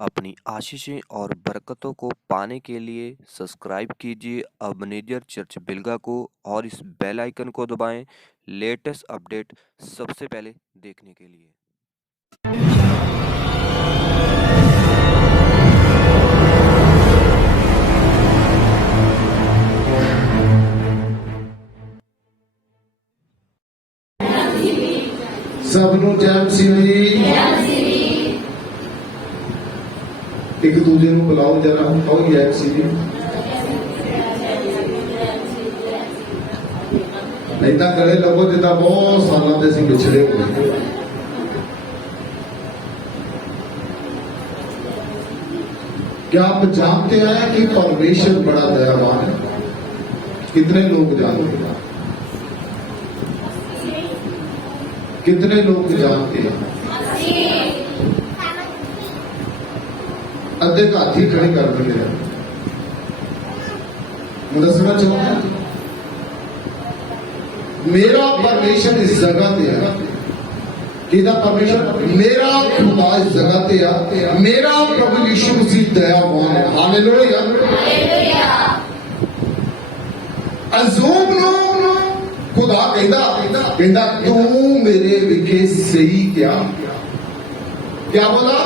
अपनी आशीषें और बरकतों को पाने के लिए सब्सक्राइब कीजिए अबनेजर चर्च बिलगा को और इस बेल आइकन को दबाएं लेटेस्ट अपडेट सबसे पहले देखने के लिए। सबनों जय मसीह। एक दूजे ਨੂੰ ਬੁਲਾਓ ਜਰਾ ਕਹੋ ਜੈ ਮਸੀਹ। नहीं तो गले लगो जिदा बहुत सालों से ਅਸੀਂ ਵਿਛੜੇ ਹੋਏ। क्या आप जानते हैं कि परमेश्वर बड़ा दयावान है? कितने लोग जानते हैं? कितने लोग जानते हैं? अद्धे का हाथी खड़े कर देंगे। मैं दसना चाहूंगा मेरा परमेश्वर इस जगह पे है। किदा परमेश्वर मेरा खुदा इस जगह पे है। मेरा प्रभु यीशु मसीह दयावान है। हालेलुया। अजूब नो खुदा कहता तू मेरे विखे सही क्या बोला?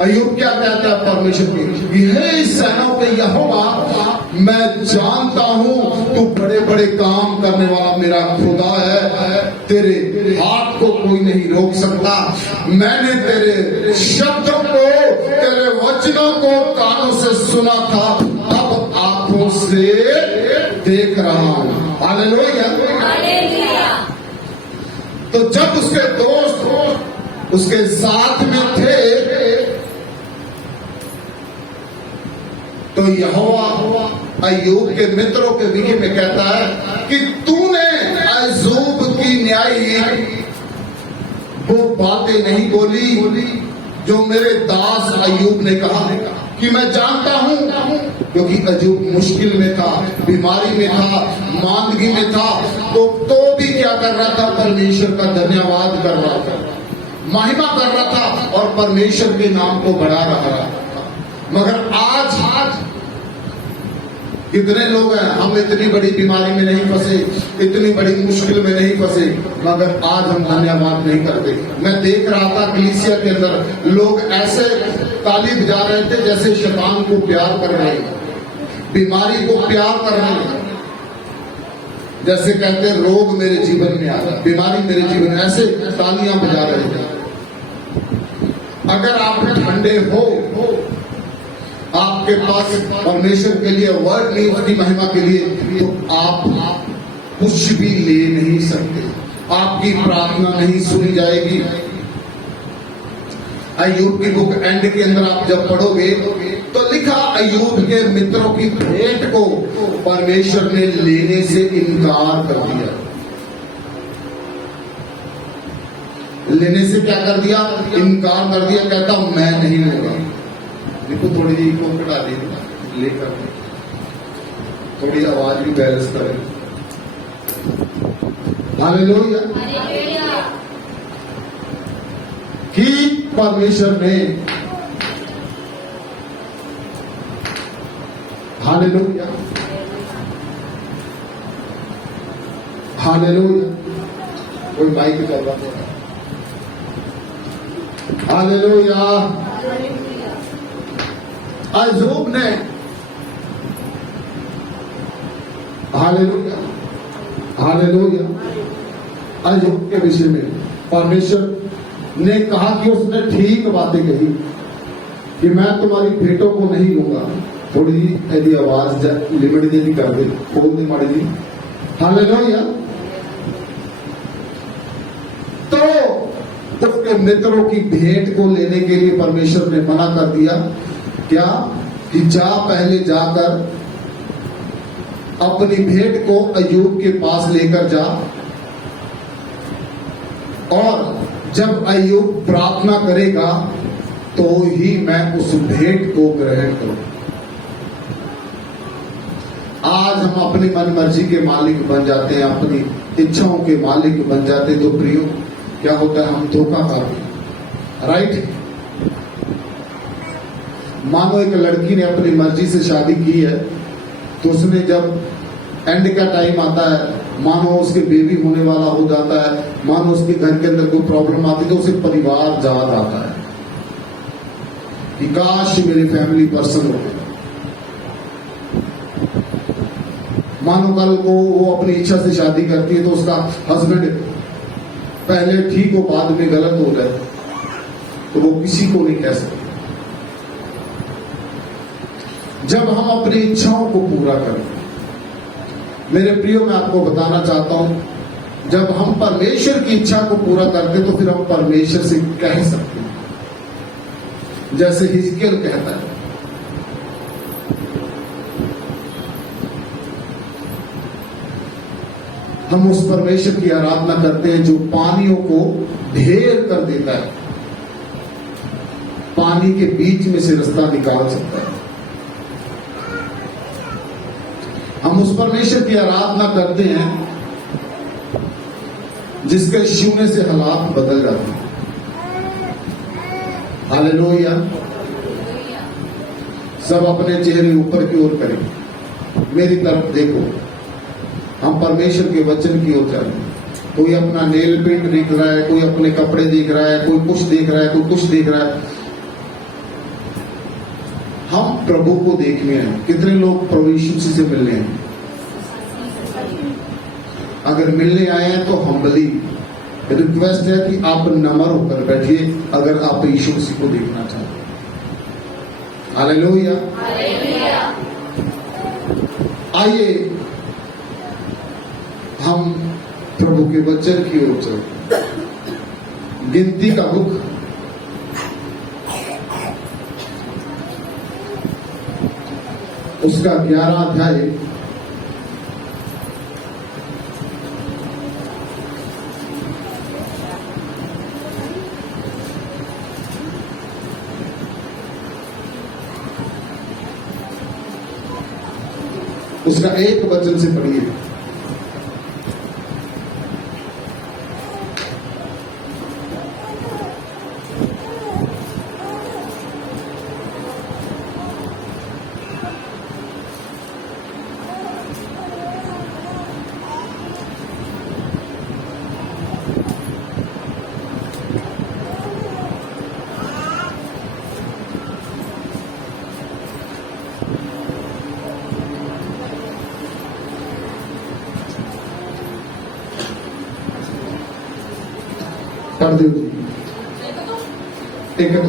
अय्यूब क्या कहता है परमेश्वर की? हे सेनाओं के यहोवा मैं जानता हूं तू बड़े बड़े काम करने वाला मेरा खुदा है। तेरे हाथ को कोई नहीं रोक सकता। मैंने तेरे शब्दों को तेरे वचनों को कानों से सुना था, अब आंखों से देख रहा हूं। हालेलुया। तो जब उसके दोस्त उसके साथ में थे तो यहोवा अय्यूब के मित्रों के विषय में कहता है कि तूने अय्यूब की न्यायी वो बातें नहीं बोली जो मेरे दास अय्यूब ने कहा कि मैं जानता हूं, क्योंकि अय्यूब मुश्किल में था, बीमारी में था, मांदगी में था, तो भी क्या कर रहा था? परमेश्वर का धन्यवाद कर रहा था, महिमा कर रहा था और परमेश्वर के नाम को बढ़ा रहा था। मगर आज कितने लोग हैं, हम इतनी बड़ी बीमारी में नहीं फंसे, इतनी बड़ी मुश्किल में नहीं फंसे, मगर आज हम धन्यवाद नहीं करते। मैं देख रहा था कलीसिया के अंदर लोग ऐसे ताली बजा रहे थे जैसे शैतान को प्यार कर रहे हैं, बीमारी को प्यार कर रहे हैं, जैसे कहते रोग मेरे जीवन में आ रहा, बीमारी मेरे जीवन में, ऐसे तालियां बजा रहे थे। अगर आप ठंडे हो, आपके पास परमेश्वर के लिए वर्ड नहीं, उसकी महिमा के लिए, तो आप कुछ भी ले नहीं सकते, आपकी प्रार्थना नहीं सुनी जाएगी। अय्यूब की बुक एंड के अंदर आप जब पढ़ोगे तो लिखा अय्यूब के मित्रों की भेंट को परमेश्वर ने लेने से इनकार कर दिया। लेने से क्या कर दिया? इनकार कर दिया। कहता मैं नहीं लूंगा। देखो थोड़ी जी को घटा दी लेकर, थोड़ी आवाज भी बैलेंस करें। हालेलुया। कि परमेश्वर ने हालेलुया हालेलुया कोई माइक कर रहा था। हालेलुया। अय्यूब ने हालेलुया हालेलुया अय्यूब के विषय में परमेश्वर ने कहा कि उसने ठीक बातें कही कि मैं तुम्हारी भेंटों को नहीं लूंगा। थोड़ी यदि आवाज लिमिट यदि कर दे खोल दे माड़ी जी। हालेलुया। तो उसके मित्रों की भेंट को लेने के लिए परमेश्वर ने मना कर दिया। क्या कि जा पहले जाकर अपनी भेंट को अय्यूब के पास लेकर जा, और जब अय्यूब प्रार्थना करेगा तो ही मैं उस भेंट को ग्रहण करूं। आज हम अपनी मन मर्जी के मालिक बन जाते हैं, अपनी इच्छाओं के मालिक बन जाते, तो प्रियो क्या होता है? हम धोखा खाते हैं। राइट। मानो एक लड़की ने अपनी मर्जी से शादी की है, तो उसने जब एंड का टाइम आता है, मानो उसके बेबी होने वाला हो जाता है, मानो उसके घर के अंदर कोई प्रॉब्लम आती है, तो उसे परिवार याद आता है कि काश मेरी फैमिली पर्सन हो। मानो कल को वो अपनी इच्छा से शादी करती है, तो उसका हस्बैंड पहले ठीक हो बाद में गलत हो जाए, तो वो किसी को नहीं कह सकती। जब हम अपनी इच्छाओं को पूरा करें, मेरे प्रियो मैं आपको बताना चाहता हूं, जब हम परमेश्वर की इच्छा को पूरा करते तो फिर हम परमेश्वर से कह सकते हैं, जैसे हिजकिय्याह कहता है, हम उस परमेश्वर की आराधना करते हैं जो पानियों को ढेर कर देता है, पानी के बीच में से रास्ता निकाल सकता है। हम उस परमेश्वर की आराधना करते हैं जिसके छूने से हालात बदल जाते हैं। हालेलुया। सब अपने चेहरे ऊपर की ओर करें, मेरी तरफ देखो, हम परमेश्वर के वचन की ओर चलें। कोई अपना नेल पेंट देख रहा है, कोई अपने कपड़े देख रहा है, कोई कुछ देख रहा है, कोई कुछ देख रहा है। हम प्रभु को देखने हैं। कितने लोग प्रभु यीशु से मिलने हैं? अगर मिलने आए हैं तो हम्बली रिक्वेस्ट है कि आप नम्र होकर बैठिए, अगर आप यीशु मसीह को देखना चाहते हैं। हालेलुया। आइए हम प्रभु के वचन की ओर चलते। गिनती का बुक उसका 11 अध्याय उसका एक वचन से पढ़िए। पढ़ दो जी। एक तो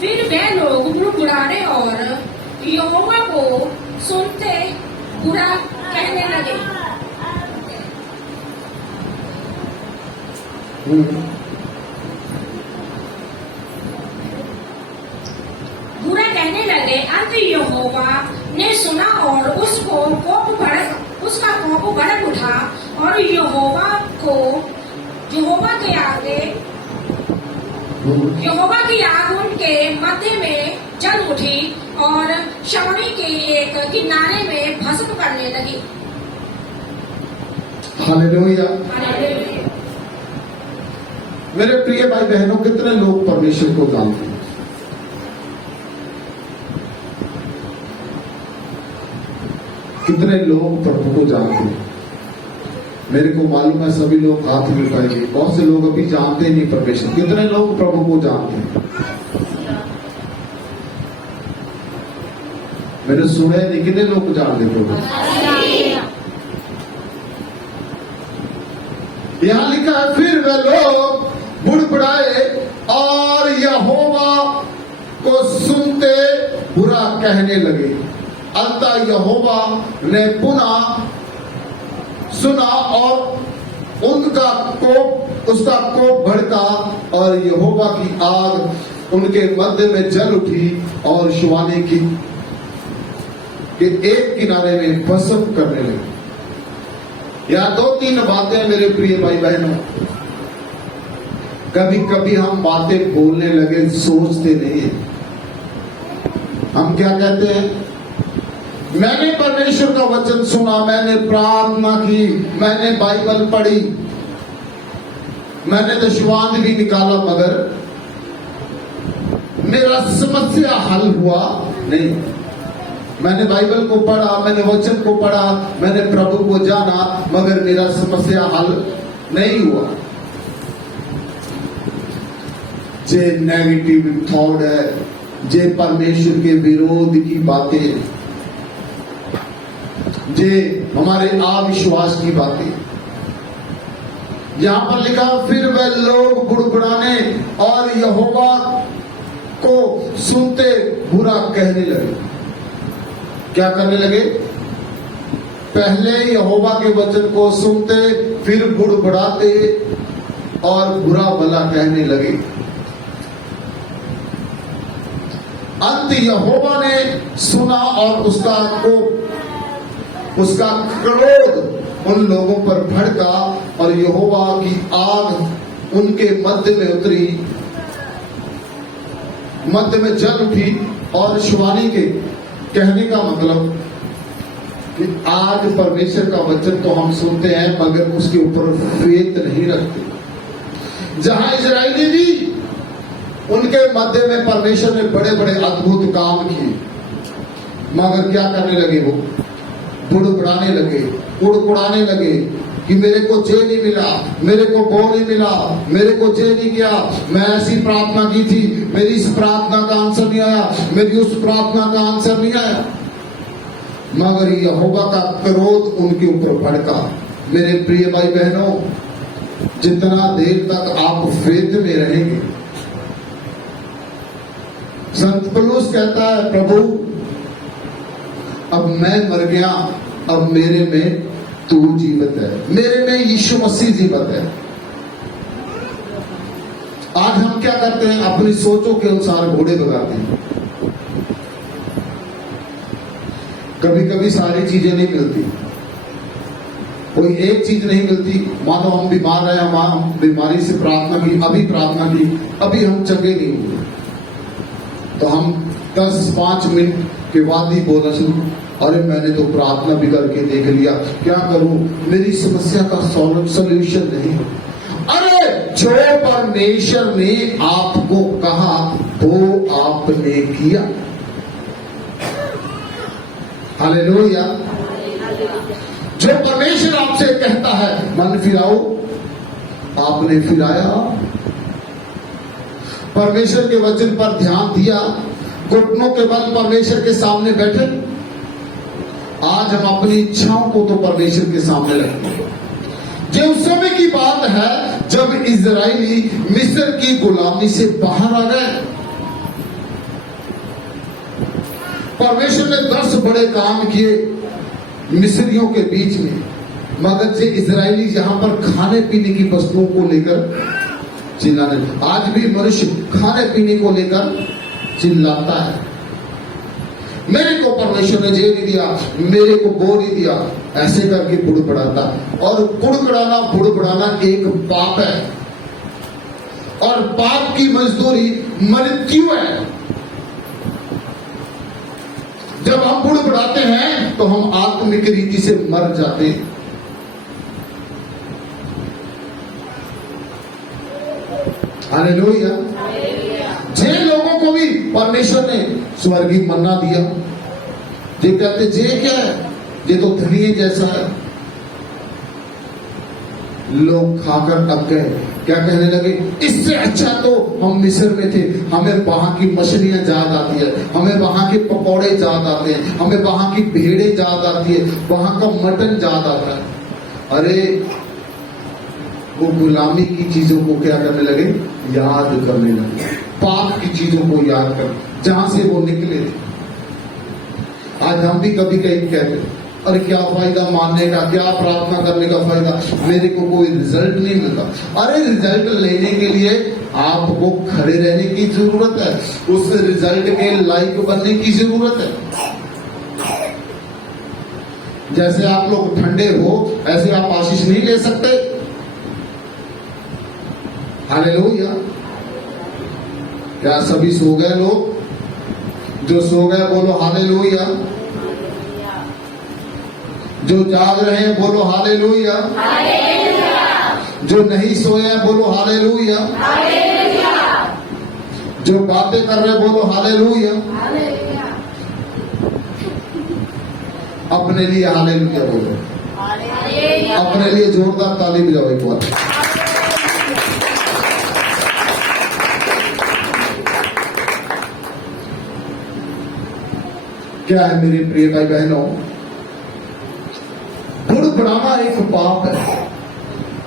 फिर वे लोग बुड़बुड़ाने और यहोवा को सुनते बुरा कहने लगे। बुरा कहने लगे। अंत यहोवा ने सुना और उसका कोप भड़क उठा और यहोवा की आग उनके मध्य में जल उठी और शमनी के एक किनारे में भस्म करने लगी। हालेलुया। मेरे प्रिय भाई बहनों, कितने लोग परमेश्वर को जानते हैं? कितने लोग प्रभु को जानते हैं? मेरे को मालूम है सभी लोग हाथ में उठाएंगे। बहुत से लोग अभी जानते नहीं परमेश्वर। कितने लोग प्रभु को जानते हैं? मैंने सुना है नहीं, कितने लोग जानते प्रभु? यहां लिखा है, फिर वे लोग बुड़बुड़ाए और यहोवा को सुनते बुरा कहने लगे। अतः यहोवा ने पुनः सुना और उसका कोप भड़का और यहोवा की आग उनके मध्य में जल उठी और शुआने की के एक किनारे में भस्म करने लगी। यह 2-3 बातें मेरे प्रिय भाई बहनों, कभी कभी हम बातें बोलने लगे, सोचते नहीं है। हम क्या कहते हैं? मैंने परमेश्वर का वचन सुना, मैंने प्रार्थना की, मैंने बाइबल पढ़ी, मैंने दशवांत भी निकाला मगर मेरा समस्या हल हुआ नहीं। मैंने बाइबल को पढ़ा, मैंने वचन को पढ़ा, मैंने प्रभु को जाना, मगर मेरा समस्या हल नहीं हुआ। जे नेगेटिव थॉट है, जे परमेश्वर के विरोध की बातें, जे हमारे अविश्वास की बातें। यहां पर लिखा, फिर वे लोग बुड़बुड़ाने और यहोवा को सुनते बुरा कहने लगे। क्या करने लगे? पहले यहोवा के वचन को सुनते, फिर बुड़बुड़ाते और बुरा भला कहने लगे। अंत यहोवा ने सुना और उसका क्रोध उन लोगों पर भड़का और यहोवा की आग उनके मध्य में उतरी, मध्य में जल उठी। और शिवानी के कहने का मतलब कि आज परमेश्वर का वचन तो हम सुनते हैं मगर उसके ऊपर फेथ नहीं रखते। जहां इजराइली भी, उनके मध्य में परमेश्वर ने बड़े बड़े अद्भुत काम किए, मगर क्या करने लगे? वो बुड़बुड़ाने लगे, उड़कुड़ाने लगे कि मेरे को जे नहीं मिला, मेरे को वो नहीं मिला, मेरे को जे नहीं किया, मैं ऐसी प्रार्थना की थी, मेरी इस प्रार्थना का आंसर नहीं आया, मेरी उस प्रार्थना का आंसर नहीं आया। मगर यहोवा का क्रोध उनके ऊपर भड़का। मेरे प्रिय भाई बहनों, जितना देर तक आप फेथ में रहेंगे, संत पौलुस कहता है, प्रभु अब मैं मर गया, अब मेरे में तू जीवित है, मेरे में यीशु मसीह जीवित है। आज हम क्या करते हैं? अपनी सोचों के अनुसार घोड़े भगाते हैं। कभी कभी सारी चीजें नहीं मिलती, कोई एक चीज नहीं मिलती। मानो हम बीमार हैं, हम बीमारी से प्रार्थना की, अभी हम चंगे नहीं हुए, तो हम 10-5 मिनट के बाद ही बोलना शुरू, अरे मैंने तो प्रार्थना भी करके देख लिया, क्या करूं, मेरी समस्या का सॉल्यूशन नहीं। अरे जो परमेश्वर ने आपको कहा वो आपने किया। हालेलुया। जो परमेश्वर आपसे कहता है मन फिराओ, आपने फिराया। परमेश्वर के वचन पर ध्यान दिया, घुटनों के बल परमेश्वर के सामने बैठे। आज हम अपनी इच्छाओं को तो परमेश्वर के सामने रखते हैं। ये उस समय की बात है जब इजराइली मिस्र की गुलामी से बाहर आ गए। परमेश्वर ने 10 बड़े काम किए मिस्रियों के बीच में, मगर जे इजराइली यहां पर खाने पीने की वस्तुओं को लेकर चिल्लाने। आज भी मनुष्य खाने पीने को लेकर चिल्लाता है, मेरे को परमेश्वर ने ये नहीं दिया, मेरे को वो नहीं दिया, ऐसे करके बुड़बुड़ाता। और बुड़बुड़ाना एक पाप है, और पाप की मजदूरी मृत्यु है। जब हम बुड़बुड़ाते हैं तो हम आत्मिक रीति से मर जाते हैं। हालेलुया। जिन लोगों को भी परमेश्वर ने स्वर्गीय मन्ना दिया, ये कहते जे क्या है, ये तो धनिये जैसा है। लोग खाकर अक गए, क्या कहने लगे, इससे अच्छा तो हम मिस्र में थे, हमें वहां की मछलियां याद आती है, हमें वहां के पकौड़े याद आते हैं, हमें वहां की भेड़े याद आती है, वहां का मटन याद आता है। अरे वो गुलामी की चीजों को क्या करने लगे, याद करने लगे, पाप की चीजों को याद कर, जहां से वो निकले थे। आज हम भी कभी कहीं कहते, अरे क्या फायदा मानने का, क्या प्रार्थना करने का फायदा, मेरे को कोई रिजल्ट नहीं मिलता। अरे रिजल्ट लेने के लिए आपको खड़े रहने की जरूरत है, उस रिजल्ट के लायक बनने की जरूरत है। जैसे आप लोग ठंडे हो, ऐसे आप आशीष नहीं ले सकते। हालेलुया। क्या सभी सो गए लोग? जो सो गए बोलो हालेलुया। जो जाग रहे हैं बोलो हालेलुया। जो नहीं सोए हैं बोलो हालेलुया। जो बातें कर रहे बोलो हालेलुया। अपने लिए हालेलुया बोलो। अपने लिए जोरदार ताली बजाओ एक बार। क्या है मेरे प्रिय भाई बहनों, बुड़बुड़ाना एक पाप है।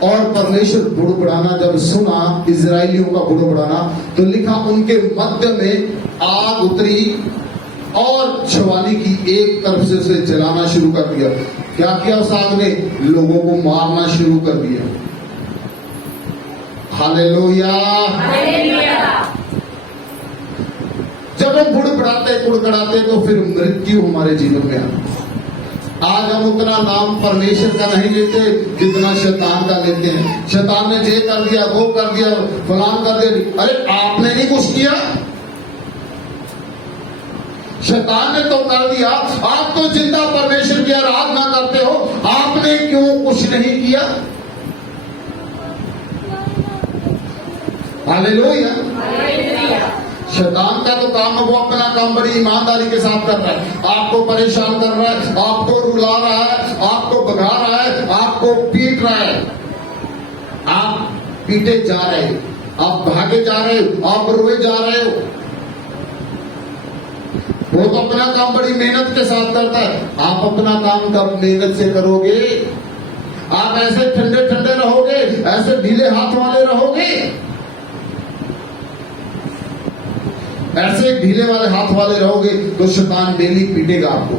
और परमेश्वर बुड़बुड़ाना जब सुना, इजरायलियों का बुड़बुड़ाना, तो लिखा उनके मध्य में आग उतरी और ज्वाली की एक तरफ से उसे जलाना शुरू कर दिया। क्या किया उस आग ने? लोगों को मारना शुरू कर दिया। हालेलुया। जब हम बुड़बुड़ाते कुड़कड़ाते तो फिर मृत्यु हमारे जीवन में आती। आज हम उतना नाम परमेश्वर का नहीं लेते जितना शैतान का लेते हैं। शैतान ने ये कर दिया, वो कर दिया, फलान कर दिया। अरे आपने नहीं कुछ किया, शैतान ने तो कर दिया। आप तो जिंदा परमेश्वर की आराधना करते हो, आपने क्यों कुछ नहीं किया? हालेलुया। शैतान का तो काम है, वो अपना काम बड़ी ईमानदारी के साथ कर रहा है। आपको परेशान कर रहा है, आपको रुला रहा है, आपको भगा रहा है, आपको पीट रहा है। आप पीटे जा रहे हो, आप भागे जा रहे हो, आप रोए जा रहे हो। वो तो अपना काम बड़ी मेहनत के साथ करता है। आप अपना काम कब मेहनत से करोगे? आप ऐसे ठंडे ठंडे रहोगे, ऐसे ढीले हाथ वाले रहोगे, ऐसे ढीले वाले हाथ वाले रहोगे तो शैतान डेली पीटेगा आपको,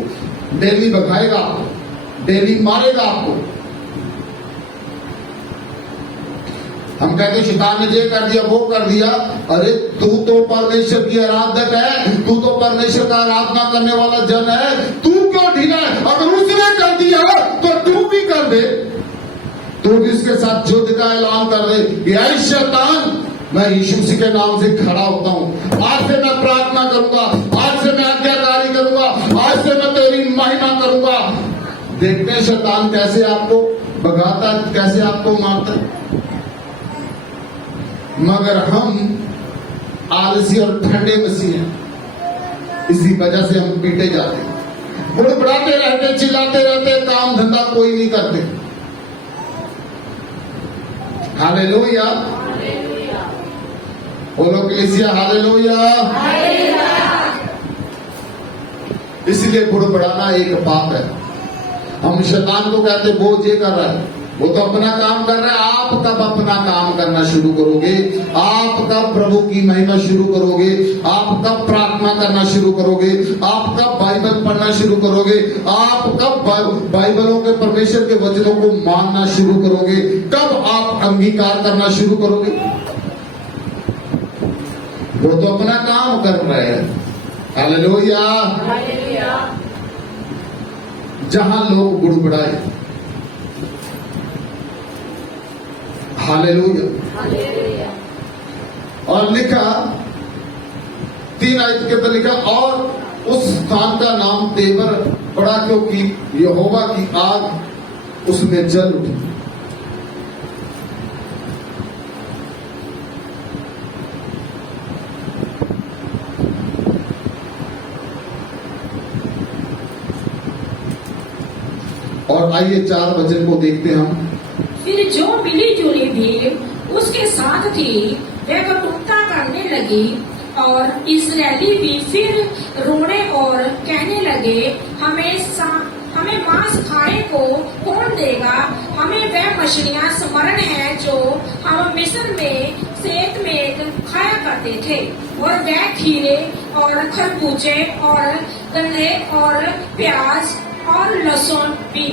डेली भगाएगा आपको, डेली मारेगा आपको। हम कहते शैतान ने ये कर दिया, वो कर दिया। अरे तू तो परमेश्वर की आराधक है, तू तो परमेश्वर का आराधना करने वाला जन है, तू क्यों ढीला है? अगर उसने कर दिया तो तू भी कर दे, तू भी उसके साथ युद्ध का ऐलान कर दे कि ऐ शैतान, मैं यीशु मसीह के नाम से खड़ा होता हूं। आज से मैं प्रार्थना करूंगा, आज से मैं आज्ञाकारी करूंगा, आज से मैं तेरी महिमा करूंगा। देखते हैं शैतान कैसे आपको भगाता है, कैसे आपको मारता है। मगर हम आलसी और ठंडे मसीह हैं, इसी वजह से हम पीटे जाते हैं, बुड़बुड़ाते रहते, चिल्लाते रहते, काम धंधा कोई नहीं करते। हालेलुया। बोलो कलीसिया हालेलुया। इसलिए बुड़बुड़ाना एक पाप है। हम शैतान को कहते वो ये कर रहा है, वो तो अपना काम कर रहा है। आप कब अपना काम करना शुरू करोगे? आप कब प्रभु की महिमा शुरू करोगे? आप कब प्रार्थना करना शुरू करोगे? आप कब बाइबल पढ़ना शुरू करोगे? आप कब बाइबलों के परमेश्वर के वचनों को मानना शुरू करोगे? कब आप अंगीकार करना शुरू करोगे? वो तो अपना काम कर रहे हैं। हालेलुया। जहां लोग बुड़बुड़ाए, हालेलुया। और लिखा 3 आयत के अंदर लिखा, और उस स्थान का नाम तेबर पड़ा क्योंकि यहोवा की आग उसमें जल उठी। और आइए 4 वचन को देखते हैं हम। फिर जो मिली जुली भीड़ उसके साथ थी वह कटुता करने लगी, और इस्राएली भी फिर रोने और कहने लगे, हमें मांस खाने को कौन देगा? हमें वह मछलियां स्मरण है जो हम मिस्र में सेत में खाया करते थे, और वह खीरे और खरबूजे और गन्ने और प्याज और लहसुन भी।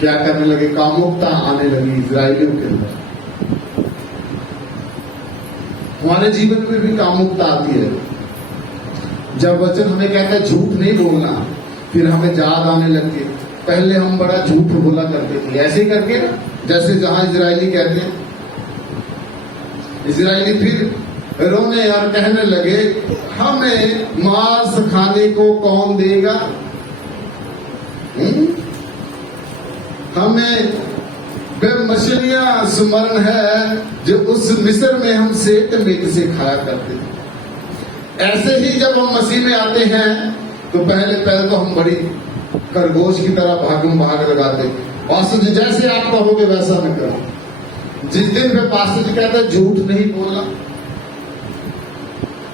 क्या करने लगे? कामुकता आने लगी इजरायलियों के अंदर। हमारे जीवन में भी कामुकता आती है। जब वचन हमें कहता है झूठ नहीं बोलना, फिर हमें याद आने लगती है पहले हम बड़ा झूठ बोला करते थे, ऐसे करके जैसे जहां इजरायली कहते हैं। इजरायली फिर रोने और कहने लगे, हमें मांस खाने को कौन देगा? हमें मछलियां स्मरण है जो उस मिस्र में हम सेत मेट से खाया करते थे। ऐसे ही जब हम मसीह में आते हैं तो पहले तो हम बड़ी खरगोश की तरह भागम भाग लगाते। पास्टर जी जैसे आप कहोगे वैसा मैं करूं। जिस दिन पे पास्टर जी कहते हैं झूठ नहीं बोलना,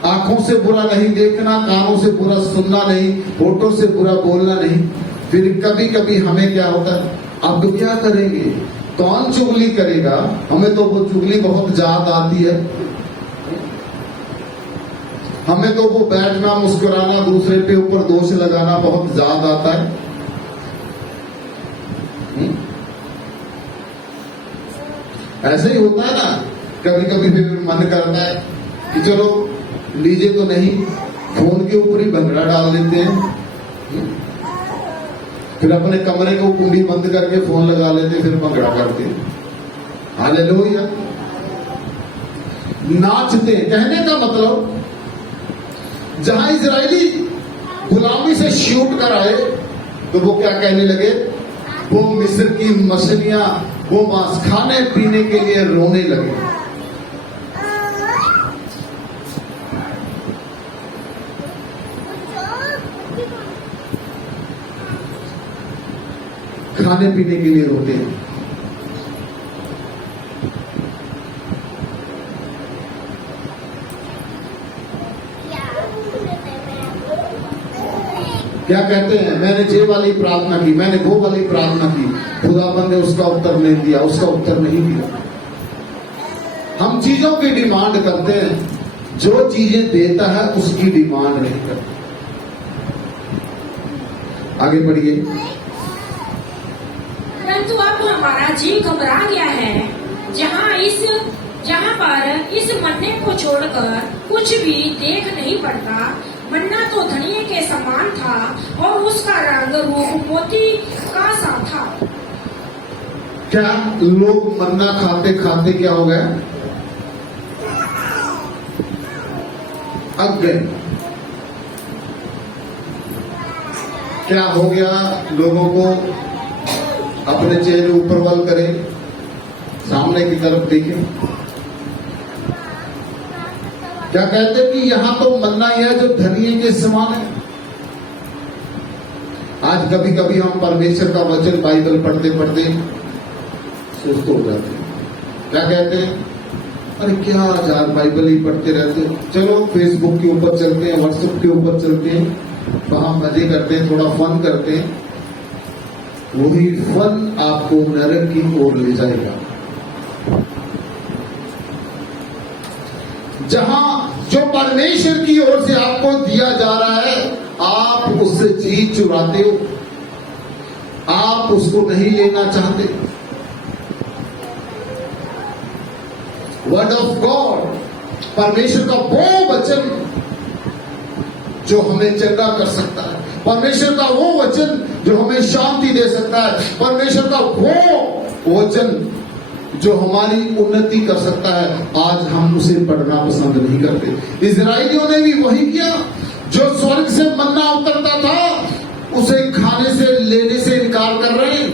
आंखों से बुरा नहीं देखना, कानों से बुरा सुनना नहीं, होठों से बुरा बोलना नहीं, फिर कभी कभी हमें क्या होता है, अब क्या करेंगे, कौन चुगली करेगा। हमें तो वो चुगली बहुत ज्यादा आती है। हमें तो वो बैठना मुस्कुराना दूसरे पे ऊपर दोष लगाना बहुत ज्यादा आता है। ऐसे ही होता है ना, कभी कभी फिर मन करता है कि चलो लीजिए तो नहीं, फोन के ऊपर ही भंगड़ा डाल देते हैं, फिर अपने कमरे को कुंडी बंद करके फोन लगा लेते, फिर भंगड़ा करते हैं। हालेलुया। नाचते। कहने का मतलब जहां इजरायली गुलामी से छूट कर आए तो वो क्या कहने लगे, वो मिस्र की मछलियां, वो मांस खाने पीने के लिए रोने लगे। खाने पीने के लिए रोते हैं। क्या कहते हैं, मैंने ये वाली प्रार्थना की, मैंने वो वाली प्रार्थना की, खुदाबंद ने उसका उत्तर नहीं दिया, उसका उत्तर नहीं दिया। हम चीजों की डिमांड करते हैं, जो चीजें देता है उसकी डिमांड नहीं करते। आगे बढ़िए। परंतु अब हमारा जी घबरा गया है, जहाँ पर इस मन्ने को छोड़कर कुछ भी देख नहीं पड़ता। मन्ना तो धनिये के समान था और उसका रंग रूप मोती का सा था। क्या लोग मन्ना खाते खाते क्या हो गए, अग गए। क्या हो गया, लोगों को अपने चेहरे ऊपर बल करें, सामने की तरफ देखें। क्या कहते हैं कि यहां तो मन्ना ही है जो धनिये के समान है। आज कभी कभी हम परमेश्वर का वचन बाइबल पढ़ते पढ़ते सुस्त हो जाते हैं। क्या कहते हैं, अरे क्या यार बाइबल ही पढ़ते रहते हैं, चलो फेसबुक के ऊपर चलते हैं, व्हाट्सएप के ऊपर चलते हैं, वहां मजे करते हैं, थोड़ा फन करते हैं। वही फन आपको नरक की ओर ले जाएगा। जहां जो परमेश्वर की ओर से आपको दिया जा रहा है, आप उससे चीज चुराते हो, आप उसको नहीं लेना चाहते। वर्ड ऑफ गॉड, परमेश्वर का वो वचन जो हमें चंगा कर सकता है, परमेश्वर का वो वचन जो हमें शांति दे सकता है, परमेश्वर का वो वचन जो हमारी उन्नति कर सकता है, आज हम उसे पढ़ना पसंद नहीं करते। इजराइलियों ने भी वही किया। जो स्वर्ग से मन्ना उतरता था उसे खाने से लेने से इनकार कर रहे हैं।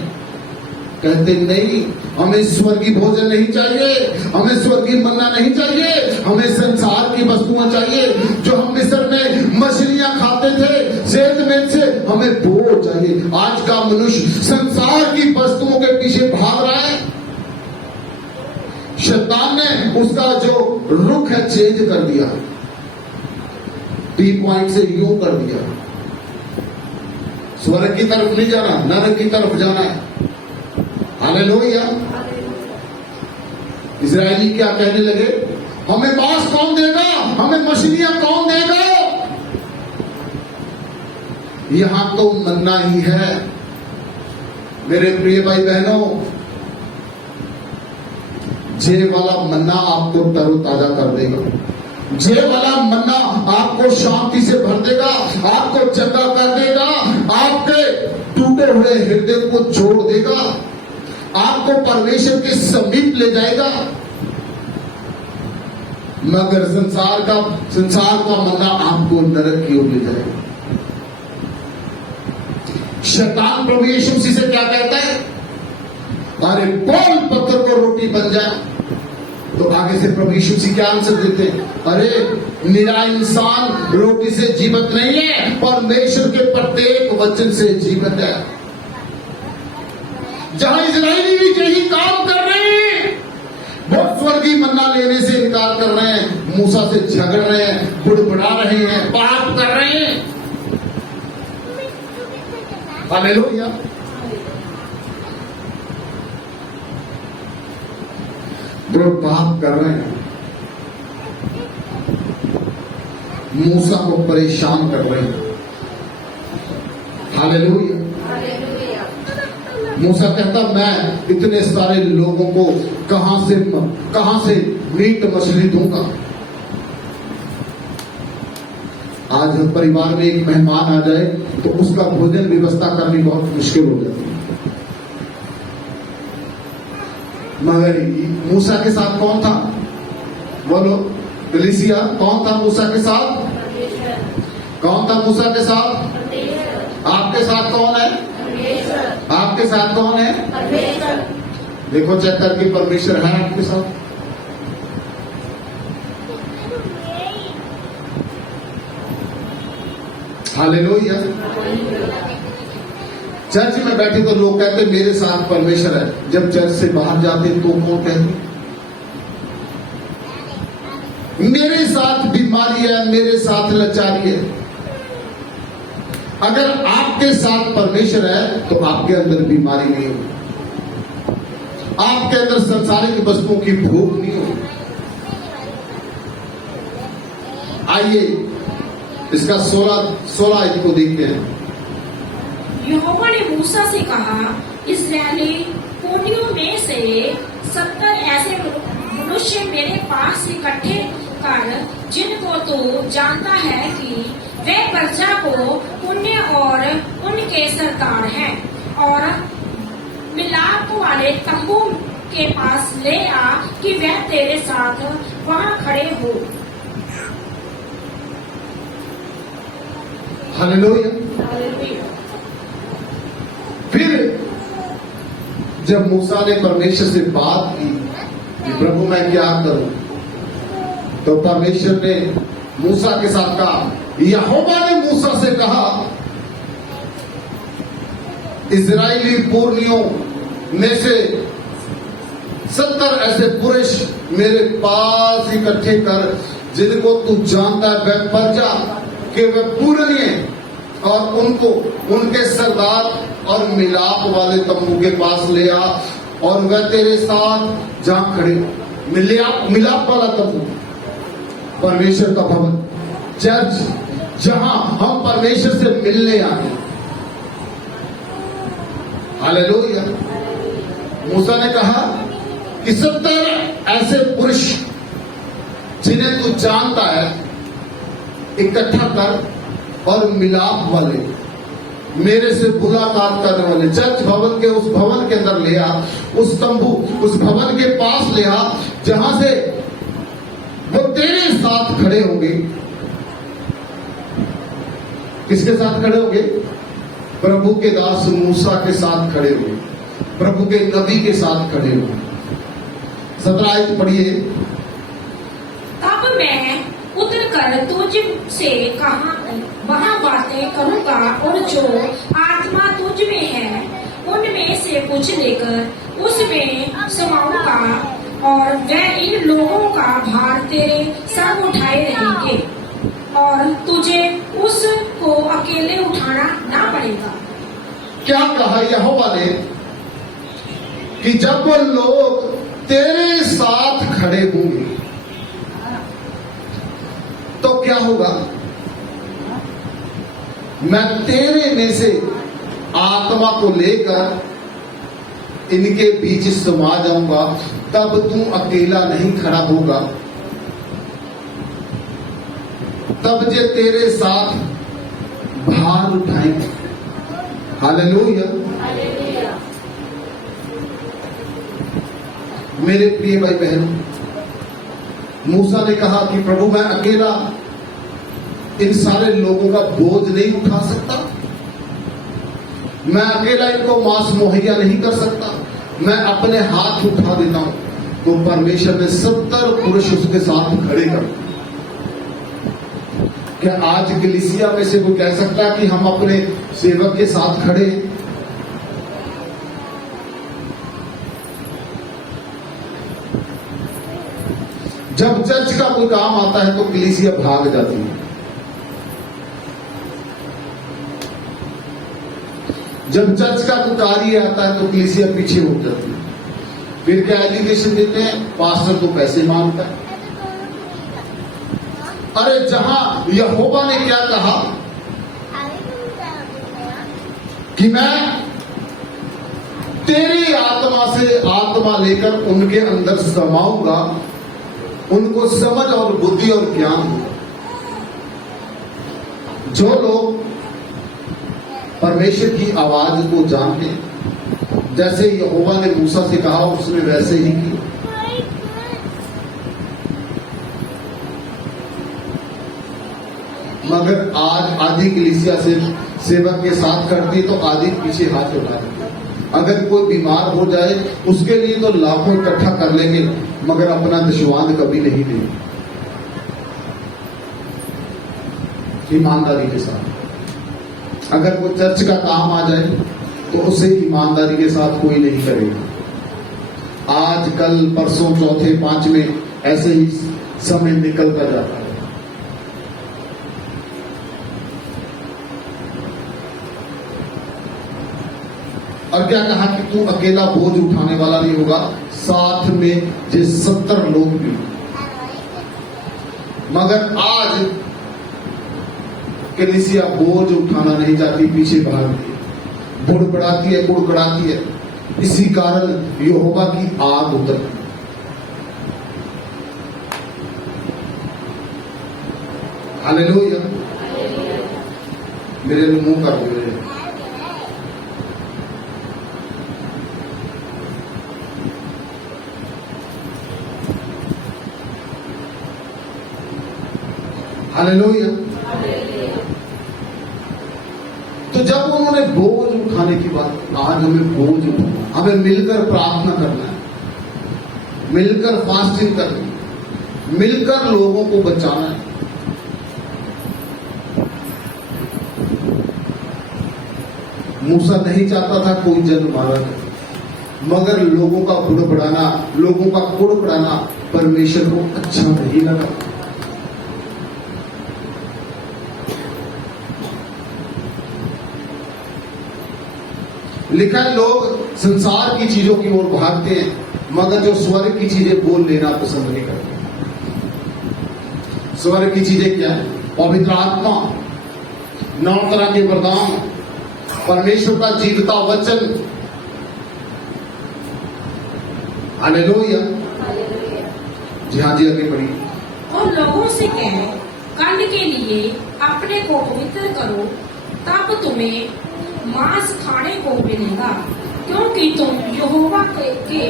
कहते नहीं, हमें स्वर्गीय भोजन नहीं चाहिए, हमें स्वर्गीय मन्ना नहीं चाहिए, हमें संसार की वस्तुएं चाहिए। जो हम मिस्र में मछलियां खाते थे सेत में से, हमें वो चाहिए। आज का मनुष्य संसार की वस्तुओं के पीछे भाग रहा है। शैतान ने उसका जो रुख है चेंज कर दिया, टी पॉइंट से यूं कर दिया। स्वर्ग की तरफ नहीं जाना, नरक की तरफ जाना है। हालेलुया। इजरायली क्या कहने लगे, हमें मांस कौन देगा, हमें मछलियां कौन देगा। यहां तो मन्ना ही है। मेरे प्रिय भाई बहनों, जे वाला मन्ना आपको तरोताजा कर देगा, जे वाला मन्ना आपको शांति से भर देगा, आपको चंगा कर देगा, आपके टूटे हुए हृदय को जोड़ देगा, आपको परमेश्वर के समीप ले जाएगा। मगर संसार का मन्ना आपको नरक की ओर ले जाएगा। शैतान प्रभु यीशु मसीह से क्या कहता है, अरे बोल पत्थर को रोटी बन जाए। तो आगे से प्रभु यीशु जी क्या आंसर देते हैं? अरे निरा इंसान रोटी से जीवित नहीं है, परमेश्वर के प्रत्येक वचन से जीवित है। जहां इजरायली भी यही काम कर रहे हैं, वो स्वर्गीय मन्ना लेने से इनकार कर रहे हैं, मूसा से झगड़ रहे हैं, बुड़बुड़ा रहे हैं, पाप कर रहे हैं। हालेलुया। वो पाप कर रहे हैं, मूसा को परेशान कर रहे हैं। हालेलुया। मूसा कहता मैं इतने सारे लोगों को कहां से मीट मछली दूंगा। आज हम परिवार में एक मेहमान आ जाए तो उसका भोजन व्यवस्था करनी बहुत मुश्किल हो जाती है। मगर मूसा के साथ कौन था? बोलो कलीसिया, कौन था मूसा के साथ? कौन था मूसा के साथ? आपके साथ कौन है? आपके साथ कौन है? देखो चेक करके, परमेश्वर है आपके साथ। हालेलुया। चर्च में बैठे तो लोग कहते मेरे साथ परमेश्वर है, जब चर्च से बाहर जाते तो कौन कहते मेरे साथ बीमारी है, मेरे साथ लाचारी है। अगर आपके साथ परमेश्वर है तो आपके अंदर बीमारी नहीं होगी, आपके अंदर संसारिक वस्तुओं की भूख नहीं होगी। आइए इसका 16 को देखते हैं। यहोवा ने मूसा से कहा, इस्राएली कोटियों में से 70 ऐसे मनुष्य मेरे पास इकट्ठे कर, जिनको तू जानता है कि वे प्रजा को पुण्य और उनके सरदार हैं, और मिलाप वाले तंबू के पास ले आ कि वे तेरे साथ वहां खड़े हो। हालेलुया। फिर जब मूसा ने परमेश्वर से बात की कि प्रभु मैं क्या करूं, तो परमेश्वर ने मूसा के साथ कहा, यहोवा ने मूसा से कहा, इजरायली पुरनियों में से 70 ऐसे पुरुष मेरे पास इकट्ठे कर, जिनको तू जानता है वे प्रजा के वे पुरनिये, और उनको उनके सरदार और मिलाप वाले तंबू के पास ले आ, और वह तेरे साथ जहां खड़े। मिलाप वाला तंबू परमेश्वर का भवन, चर्च, जहां हम परमेश्वर से मिलने आए। हालेलुया। मूसा ने कहा कि 70 ऐसे पुरुष जिन्हें तू जानता है इकट्ठा कर, और मिलाप वाले, मेरे से मुलाकात करने वाले, चर्च भवन के उस भवन के अंदर ले आ, उस तंबू, उस भवन के पास ले आ, जहां से वो तेरे साथ खड़े होंगे। किसके साथ खड़े होंगे? प्रभु के दास मूसा के साथ खड़े होंगे, प्रभु के नबी के साथ खड़े होंगे। 17 आयत पढ़िए। तब मैं उतर कर तुझ से वहां बातें करूंगा, और जो आत्मा तुझ में है उनमें से कुछ लेकर उसमें समाऊंगा, और वह इन लोगों का भार तेरे सर उठाए रहेंगे, और तुझे उसको अकेले उठाना ना पड़ेगा। क्या कहा यहोवा ने कि जब वो लोग तेरे साथ खड़े होंगे तो क्या होगा? मैं तेरे में से आत्मा को लेकर इनके बीच समा जाऊंगा, तब तू अकेला नहीं खड़ा होगा, तब जे तेरे साथ भार उठाएंगे। हालेलुया। मेरे प्रिय भाई बहनों, मूसा ने कहा कि प्रभु मैं अकेला इन सारे लोगों का बोझ नहीं उठा सकता, मैं अकेला इनको मांस मुहैया नहीं कर सकता, मैं अपने हाथ उठा देता हूं, तो परमेश्वर ने 70 पुरुष उसके साथ खड़े कर। क्या आज कलीसिया में से कोई कह सकता है कि हम अपने सेवक के साथ खड़े हैं? जब चर्च का कोई काम आता है तो कलीसिया भाग जाती है। जब चर्च का कोई कार्य आता है तो कलीसिया पीछे हो जाती है। फिर क्या एलिगेशन देते हैं? पास्टर तो पैसे मांगता है। अरे जहां यहोवा ने क्या कहा कि मैं तेरी आत्मा से आत्मा लेकर उनके अंदर समाऊंगा, उनको समझ और बुद्धि और ज्ञान दूंगा। जो लोग परमेश्वर की आवाज को जानते हैं, जैसे यहोवा ने मूसा से कहा उसने वैसे ही किया। मगर आज आधी कलीसिया से सेवक के साथ करती तो आधी पीछे हाथ उठा देती। अगर कोई बीमार हो जाए उसके लिए तो लाखों इकट्ठा कर लेंगे, मगर अपना दशवांत कभी नहीं देंगे ईमानदारी के साथ। अगर कोई चर्च का काम आ जाए तो उसे ईमानदारी के साथ कोई नहीं करेगा। आज कल परसों चौथे पांचवें ऐसे ही समय निकलता जाता है। और क्या कहा कि तू अकेला बोझ उठाने वाला नहीं होगा, साथ में ये 70 लोग भी। मगर आज कलीसिया बोझ उठाना नहीं चाहती, पीछे भागती है, बुड़बड़ाती है, कुड़कुड़ाती है। इसी कारण यहोवा की आग उतरती। हालेलुया। मेरे मुंह कर हुए हालेलुया। तो जब उन्होंने बोझ उठाने की बात, आज हमें बोझ उठाना, हमें मिलकर प्रार्थना करना है, मिलकर फास्टिंग करनी है, मिलकर लोगों को बचाना है। मूसा नहीं चाहता था कोई जन मारा जाए, मगर लोगों का बुड़बड़ाना, लोगों का कुड़कुड़ाना परमेश्वर को अच्छा नहीं लगा। लिखा है लोग संसार की चीजों की ओर भागते हैं, मगर जो स्वर्ग की चीजें बोल लेना पसंद नहीं करते। स्वर्ग की चीजें क्या है? पवित्र आत्मा, 9 तरह के वरदान, परमेश्वर का जीवता वचन। हालेलुया। जी हाँ जी, आगे बढ़िए। और लोगों से कह, कल के लिए अपने को पवित्र करो, तब तुम्हें मांस खाने को मिलेगा, क्योंकि तुम यहोवा के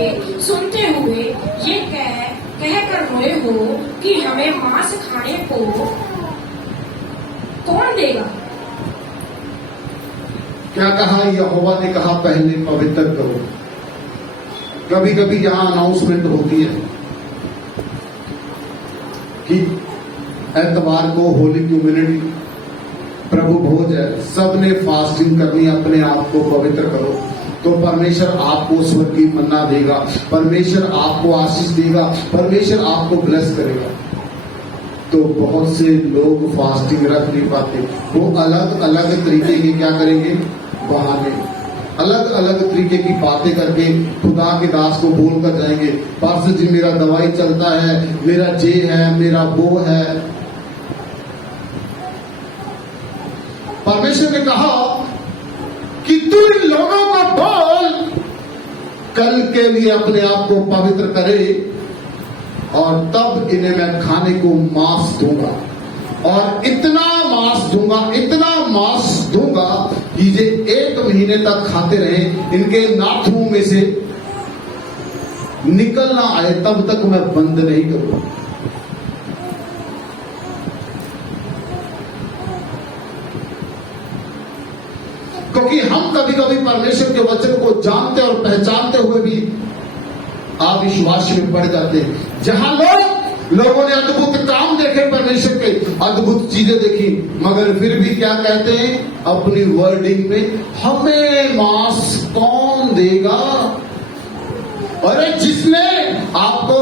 सुनते हुए ये कह कर रोए हो कि हमें मांस खाने को कौन देगा। क्या कहा? यहोवा ने कहा पहले पवित्र करो। कभी कभी यहां अनाउंसमेंट होती है कि एतवार को होली कम्युनिटी प्रभु भोज है, सबने फास्टिंग करनी, अपने आप को पवित्र करो, तो परमेश्वर आपको स्वर्गीय मन्ना देगा, परमेश्वर आपको आशीष देगा, परमेश्वर आपको ब्लेस करेगा। तो बहुत से लोग फास्टिंग रख नहीं पाते, वो अलग अलग तरीके के क्या करेंगे? बहाने, अलग अलग तरीके की बातें करके खुदा के दास को बोल कर जाएंगे, पास्टर जी मेरा दवाई चलता है, मेरा जे है, मेरा वो है। परमेश्वर ने कहा कि तू इन लोगों को बोल कल के लिए अपने आप को पवित्र करे, और तब इन्हें मैं खाने को मांस दूंगा, और इतना मांस दूंगा, इतना मांस दूंगा कि ये 1 महीने तक खाते रहे, इनके नाथुओं में से निकल ना आए, तब तक मैं बंद नहीं करूंगा। क्योंकि हम कभी कभी परमेश्वर के वचन को जानते और पहचानते हुए भी अविश्वास में पड़ जाते हैं। जहां लोगों ने अद्भुत काम देखे, परमेश्वर के अद्भुत चीजें देखी, मगर फिर भी क्या कहते हैं अपनी वर्डिंग में, हमें मांस कौन देगा। अरे जिसने आपको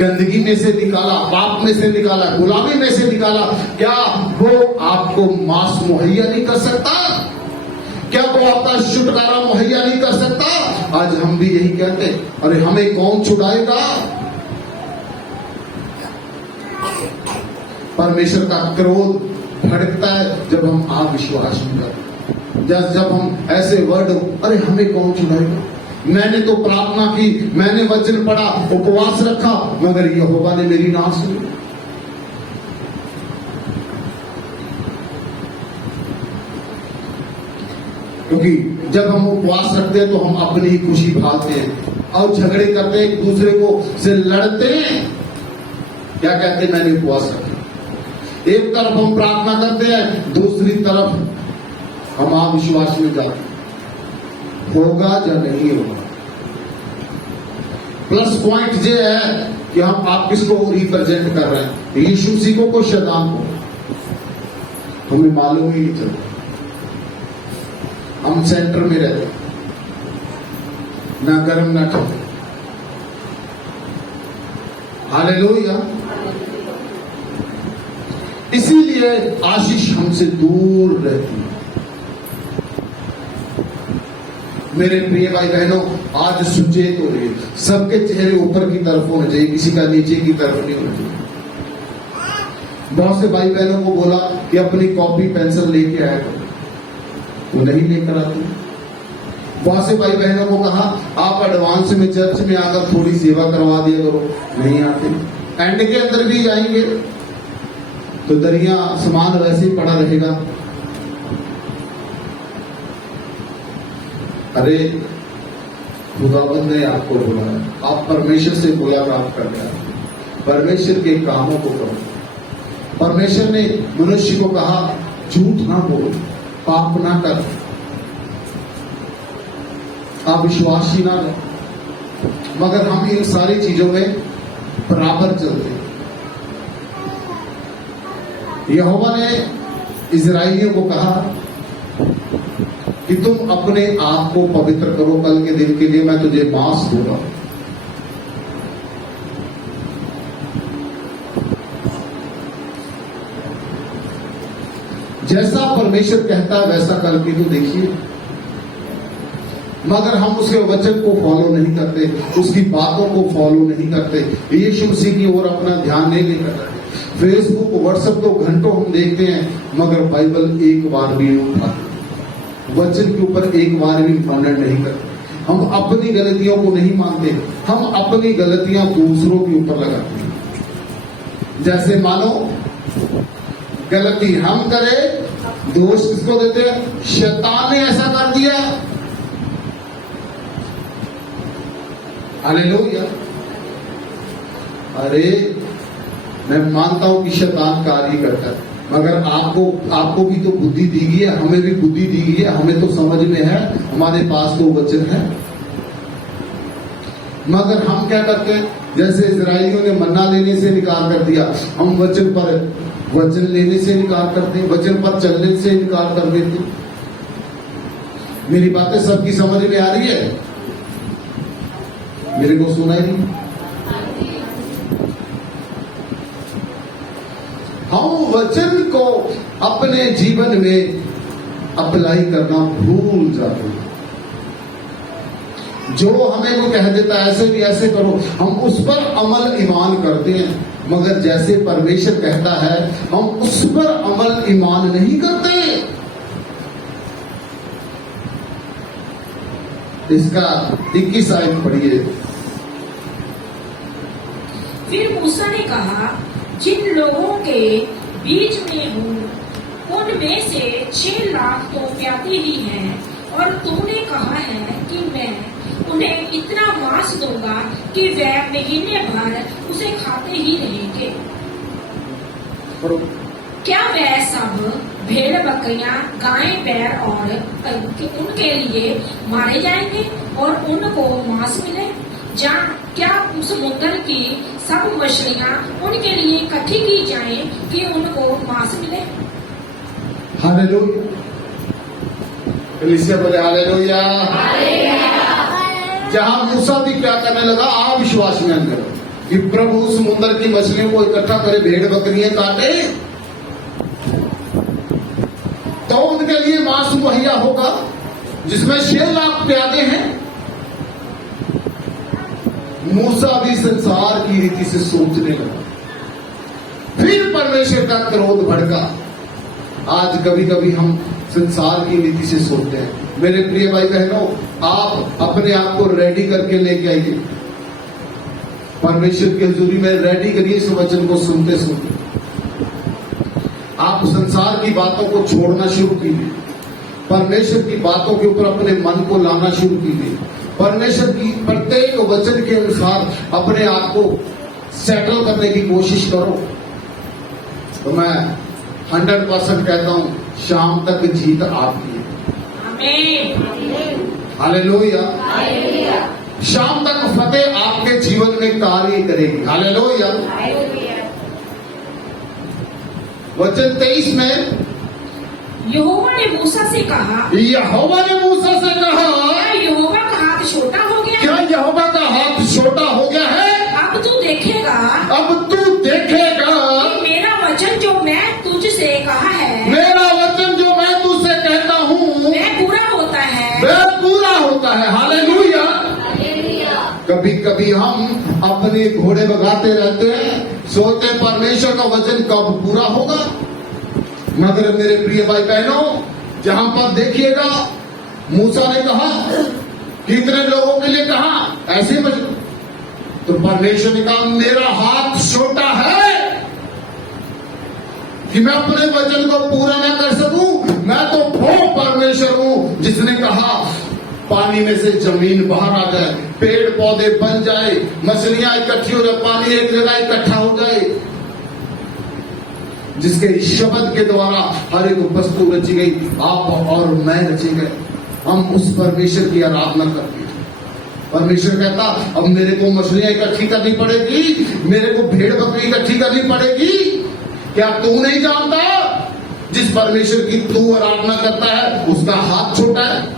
गंदगी में से निकाला, पाप में से निकाला, गुलामी में से निकाला, क्या वो आपको मांस मुहैया नहीं कर सकता? क्या वो आपका छुटकारा मुहैया नहीं कर सकता? आज हम भी यही कहते हैं, अरे हमें कौन छुड़ाएगा। परमेश्वर का क्रोध भड़कता है जब हम अविश्वास में करते हैं, जब हम ऐसे वर्ड, अरे हमें कौन छुड़ाएगा। मैंने तो प्रार्थना की, मैंने वचन पढ़ा, उपवास रखा, मगर यहोवा ने मेरी ना सुनी। क्योंकि जब हम उपवास रखते हैं तो हम अपनी ही खुशी भालते हैं और झगड़े करते हैं, एक दूसरे को से लड़ते हैं। क्या कहते हैं, मैंने उपवास रखा। एक तरफ हम प्रार्थना करते हैं, दूसरी तरफ हम अविश्वास में जाते हैं, होगा या नहीं होगा। प्लस पॉइंट ये है कि हम आप किसको रिप्रेजेंट कर रहे हैं, यीशु मसीह को शैतान को। हमें मालूम ही नहीं चलता, हम सेंटर में रहते हैं, ना गर्म ना ठंडा। हालेलुया। इसीलिए आशीष हमसे दूर रहती है। मेरे प्रिय भाई बहनों, आज सुचेत हो रही, सबके चेहरे ऊपर की तरफ होने चाहिए, किसी का नीचे की तरफ नहीं होना चाहिए। बहुत से भाई बहनों को बोला कि अपनी कॉपी पेंसिल लेके आया करो, वो नहीं लेकर आते। बहुत से भाई बहनों को कहा आप एडवांस में चर्च में आकर थोड़ी सेवा करवा दिया करो, नहीं आते। एंड के अंदर भी जाएंगे तो दरिया सामान वैसे ही पड़ा रहेगा। अरे खुदाबंद ने आपको बुलाया, आप परमेश्वर से बुला प्राप्त कर लिया, परमेश्वर के कामों को करो। परमेश्वर ने मनुष्य को कहा झूठ ना बोल, पाप ना कर, आप विश्वासी ना कर, मगर हम इन सारी चीजों में बराबर चलते हैं। यहोवा ने इजराइलियों को कहा कि तुम अपने आप को पवित्र करो, कल के दिन के लिए मैं तुझे मांस दूंगा। जैसा परमेश्वर कहता है वैसा करके तो देखिए, मगर हम उसके वचन को फॉलो नहीं करते, उसकी बातों को फॉलो नहीं करते, यीशु मसीह की ओर अपना ध्यान नहीं लेकर करते। फेसबुक व्हाट्सएप तो घंटों हम देखते हैं, मगर बाइबल एक बार भी नहीं उठाते, वचन के ऊपर एक बार भी कॉन्टेंट नहीं करते। हम अपनी गलतियों को नहीं मानते, हम अपनी गलतियां दूसरों के ऊपर लगाते हैं। जैसे मानो गलती हम करें, दोष किसको देते हैं, शैतान ने ऐसा कर दिया। हालेलुया। अरे मैं मानता हूं कि शैतान कार्य करता है, मगर आपको भी तो बुद्धि दी गई है, हमें भी बुद्धि दी गई है, हमें तो समझ में है, हमारे पास तो वचन है। मगर हम क्या करते हैं, जैसे इजराइलियों ने मन्ना लेने से इनकार कर दिया, हम वचन लेने से इनकार करते हैं, वचन पर चलने से इनकार कर देते। मेरी बातें सबकी समझ में आ रही है? मेरे को सुना ही नहीं। हम वचन को अपने जीवन में अप्लाई करना भूल जाते हैं। जो हमें वो कह देता है ऐसे भी ऐसे करो, हम उस पर अमल ईमान करते हैं, मगर जैसे परमेश्वर कहता है हम उस पर अमल ईमान नहीं करते। इसका 21 आयत पढ़िए। फिर मूसा ने कहा, जिन लोगों के बीच में हूँ उनमें से 6 लाख तो प्याती ही हैं, और तूने कहा है कि मैं उन्हें इतना मांस दूंगा कि वे महीने भर उसे खाते ही रहेंगे। क्या वे सब भेड़ बकरियां गाय बैल और उनके लिए मारे जाएंगे और उनको मांस मिले? क्या समुद्र की सब मछलियां उनके लिए इकट्ठी की जाएं कि उनको मांस मिले? हालेलुया। कलीसिया बोले हालेलुया। जहां मूसा भी क्या करने लगा, अविश्वास में अंदर कि प्रभु समुद्र की मछलियों को इकट्ठा करे, भेड़ बकरियां काटे तो उनके लिए मांस मुहैया होगा, जिसमें 6 लाख प्यादे हैं। मूसा भी संसार की रीति से सोचने लगा, फिर परमेश्वर का क्रोध भड़का। आज कभी कभी हम संसार की रीति से सोचते हैं। मेरे प्रिय भाई बहनों, आप अपने आप को रेडी करके लेके आइए, परमेश्वर की हजूरी में रेडी करिए। इस वचन को सुनते सुनते आप संसार की बातों को छोड़ना शुरू कीजिए, परमेश्वर की बातों के ऊपर अपने मन को लाना शुरू कीजिए, परमेश्वर की प्रत्येक वचन के अनुसार अपने आप को सेटल करने की कोशिश करो। तो मैं 100% कहता हूं, शाम तक जीत आपकी है। हालेलुया। शाम तक फतेह आपके जीवन में कार्य करेगी। हालेलुया। वचन 23 में यहोवा ने मूसा से कहा, यहोवा ने मूसा से कहा, क्या यहोवा का हाथ छोटा हो गया? क्या यहोवा का हाथ छोटा हो गया है? अब तू देखेगा कि मेरा वचन जो मैं तुझसे कहा है, मेरा वचन जो मैं तुझसे कहता हूँ वह पूरा होता है। वह पूरा होता है। हालेलुया। कभी कभी हम अपने घोड़े भगाते रहते हैं, सोचते परमेश्वर का वचन कब पूरा होगा। मगर मेरे प्रिय भाई बहनों, जहां पर देखिएगा मूसा ने कहा, कितने लोगों के लिए कहा ऐसे मत, तो परमेश्वर ने कहा मेरा हाथ छोटा है कि मैं अपने वचन को पूरा ना कर सकूं। मैं तो वो परमेश्वर हूं जिसने कहा पानी में से जमीन बाहर आ जाए, पेड़ पौधे बन जाए, मछलियां इकट्ठी हो जाए, पानी एक जगह इकट्ठा हो जाए, जिसके शब्द के द्वारा हर एक वस्तु रची गई, आप और मैं रचे गए। हम उस परमेश्वर की आराधना करते हैं। परमेश्वर कहता अब मेरे को मछलियां इकट्ठी करनी पड़ेगी, मेरे को भेड़ बकरी इकट्ठी करनी पड़ेगी। क्या तू नहीं जानता जिस परमेश्वर की तू आराधना करता है उसका हाथ छोटा है?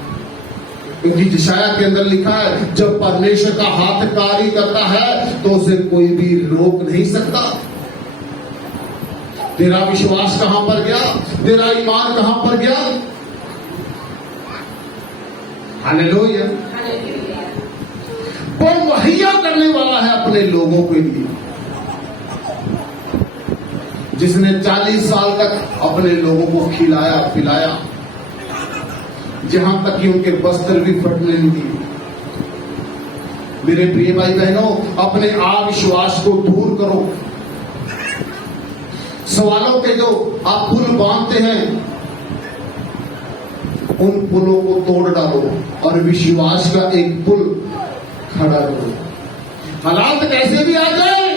क्योंकि यशाया के अंदर लिखा है जब परमेश्वर का हाथ कार्य करता है तो उसे कोई भी रोक नहीं सकता। तेरा विश्वास कहां पर गया? तेरा ईमान कहां पर गया? हालेलुया। वो मुहैया करने वाला है अपने लोगों के लिए, जिसने 40 साल तक अपने लोगों को खिलाया पिलाया, जहां तक कि उनके वस्त्र भी फटने नहीं दिए। मेरे प्रिय भाई बहनों, अपने अविश्वास को दूर करो। सवालों के जो आप पुल बांधते हैं उन पुलों को तोड़ डालो और विश्वास का एक पुल खड़ा करो। हालात कैसे भी आ जाए,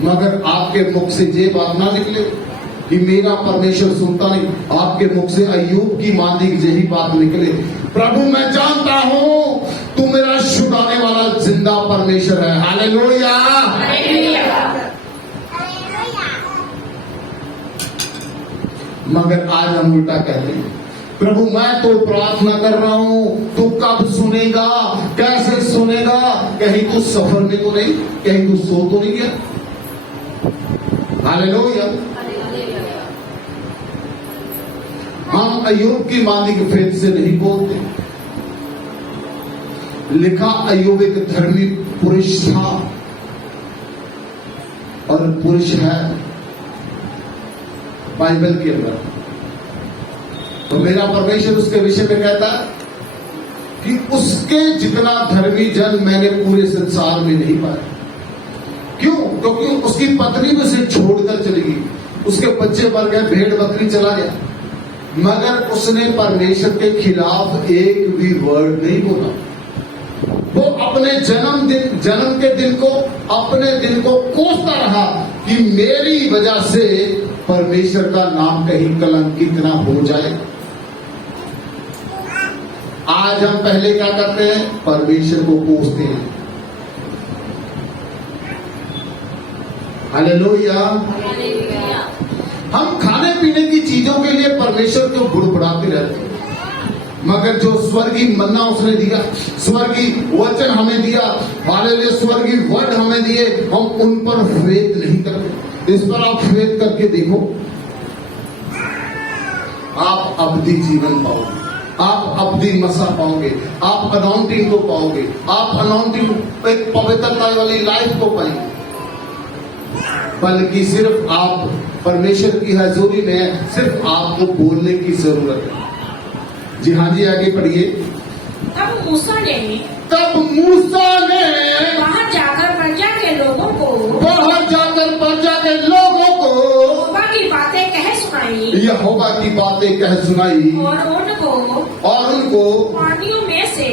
मगर आपके मुख से ये बात ना निकले कि मेरा परमेश्वर सुनता नहीं। आपके मुख से अय्यूब की मांदी यही बात निकले, प्रभु मैं जानता हूं तू मेरा छुड़ाने वाला जिंदा परमेश्वर है। हालेलुया। मगर आज हम उल्टा कहते हैं, प्रभु मैं तो प्रार्थना कर रहा हूं, तू कब सुनेगा, कैसे सुनेगा? कहीं तू सफर में तो नहीं, कहीं तू सो तो नहीं गया? हालेलुया। हम अय्यूब की मांदी के फेद से नहीं बोलते। लिखा अय्यूब एक धर्मी पुरुष था और पुरुष है बाइबल के अंदर। तो मेरा परमेश्वर उसके विषय में कहता है कि उसके जितना धर्मी जन मैंने पूरे संसार में नहीं पाया। क्यों? क्योंकि उसकी पत्नी में से छोड़कर चली गई, उसके बच्चे मर गए, भेड़ बकरी चला गया, मगर उसने परमेश्वर के खिलाफ एक भी वर्ड नहीं बोला। वो अपने जन्म के दिन को, अपने दिन को कोसता रहा कि मेरी वजह से परमेश्वर का नाम कहीं कलंकित ना हो जाए। आज हम पहले क्या करते हैं, परमेश्वर को कोसते हैं। हालेलुया। हम खाने पीने की चीजों के लिए परमेश्वर को बुड़बुड़ाते रहते हैं, मगर जो स्वर्गीय मन्ना उसने दिया, स्वर्गीय वचन हमें दिया, हालेलुया, स्वर्गीय वर्ड हमें दिए, हम उन पर फेथ नहीं करते। इस पर आप फेथ करके देखो, आप अवधि जीवन पाओगे, आप अवधि मसा पाओगे, आप अनाउंटिंग को पाओगे, आप अनाउंटिंग एक पवित्रता वाली लाइफ को पाएंगे। बल्कि सिर्फ आप परमेश्वर की हजूरी में सिर्फ आपको बोलने की जरूरत है। जी हाँ जी, आगे पढ़िए। तब मूसा ने बाहर जाकर प्रजा के लोगों को यहोवा की बातें कह सुनाई, यहोवा की बातें कह सुनाई, और उनको पानियों में से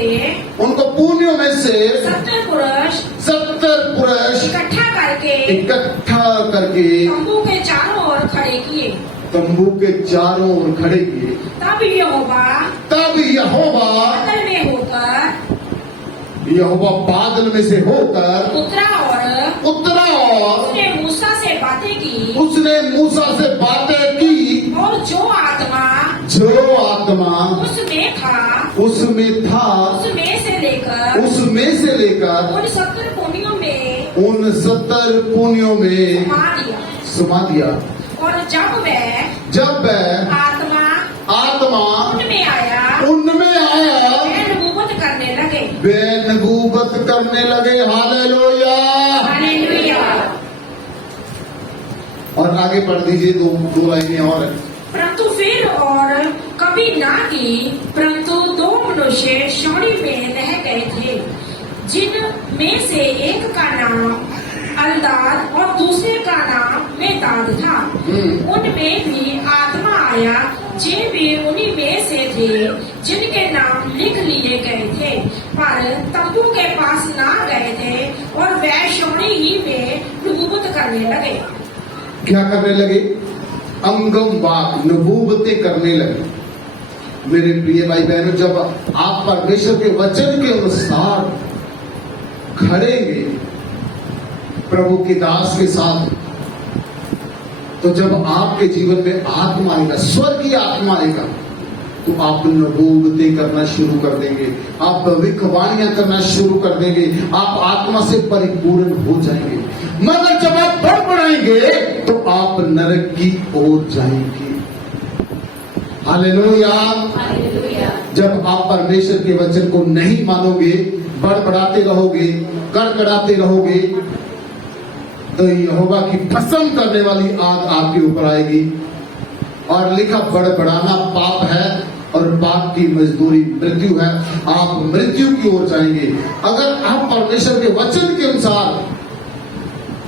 उनको पुण्यों में से 70 पुरुष इकट्ठा करके तंबू के चारों ओर खड़े किए। तंबू के चारों ओर खड़े किए। तब यहोवा बादल में से होकर उतरा और उसने मूसा से बातें की, और जो आत्मा उसमें था उसमें से लेकर उन 70 पुण्यों में समा दिया। और जब वह आत्मा उनमें आया वे नबूवत करने लगे। हालेलुया। और आगे पढ़ दीजिए, दो लाइनें और है। परंतु फिर और कभी ना की, परंतु 2 मनुष्य श्रेणी में रह गए थे, जिन में से एक का नाम अल्दाद और दूसरे का नाम मेदाद था। उनमें भी आत्मा आया, जे वे उन्हीं में से थे जिनके नाम लिख लिए गए थे, पर तंबू के पास ना गए थे, और वह श्रेणी ही में नबूवत करने लगे। क्या करने लगे? अंगम बात नबूवतें करने लगे। मेरे प्रिय भाई बहनों, जब आप परमेश्वर के वचन के अनुसार खड़ेंगे प्रभु के दास के साथ, तो जब आपके जीवन में आत्मा आएगा, स्वर्गीय आत्मा आएगा, तो आप नबूवतें करना शुरू कर देंगे, आप भविष्यवाणियां करना शुरू कर देंगे, आप आत्मा से परिपूर्ण हो जाएंगे। मगर जब आप बड़बड़ाएंगे तो आप नरक की ओर जाएंगे। हालेलुया। जब आप परमेश्वर के वचन को नहीं मानोगे, बड़बड़ाते रहोगे, कड़कड़ाते रहोगे, तो यहोवा की भस्म करने वाली आग आपके ऊपर आएगी। और लिखा, बड़बड़ाना पाप है और पाप की मजदूरी मृत्यु है। आप मृत्यु की ओर जाएंगे। अगर आप परमेश्वर के वचन के अनुसार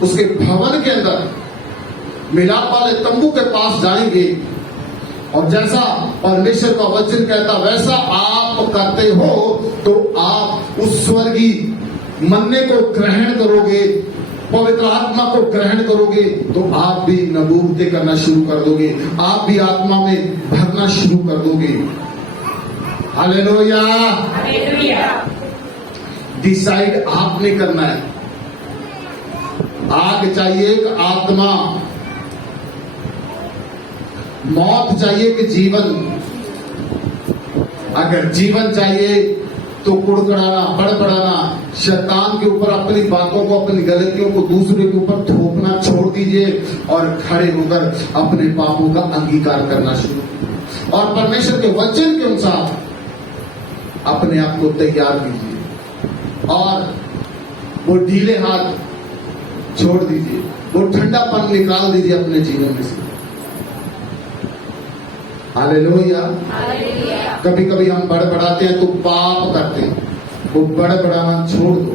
उसके भवन के अंदर मिलाप वाले तंबू के पास जाएंगे, और जैसा परमेश्वर का वचन कहता वैसा आप करते हो, तो आप उस स्वर्गीय मन्ने को ग्रहण करोगे, पवित्र आत्मा को ग्रहण करोगे, तो आप भी नबूवतें करना शुरू कर दोगे, आप भी आत्मा में भरना शुरू कर दोगे। हालेलुया। डिसाइड आपने करना है। आग चाहिए कि आत्मा, मौत चाहिए कि जीवन। अगर जीवन चाहिए तो कुड़कुड़ाना, बड़बड़ाना, शैतान के ऊपर अपनी बातों को, अपनी गलतियों को दूसरे के ऊपर थोपना छोड़ दीजिए और खड़े होकर अपने पापों का अंगीकार करना शुरू, और परमेश्वर के वचन के अनुसार अपने आप को तैयार कीजिए, और वो ढीले हाथ छोड़ दीजिए, वो ठंडापन निकाल दीजिए अपने जीवन में से। हालेलुया। कभी कभी हम बड़बड़ाते हैं तो पाप करते हैं, वो बड़बड़ाना छोड़ दो।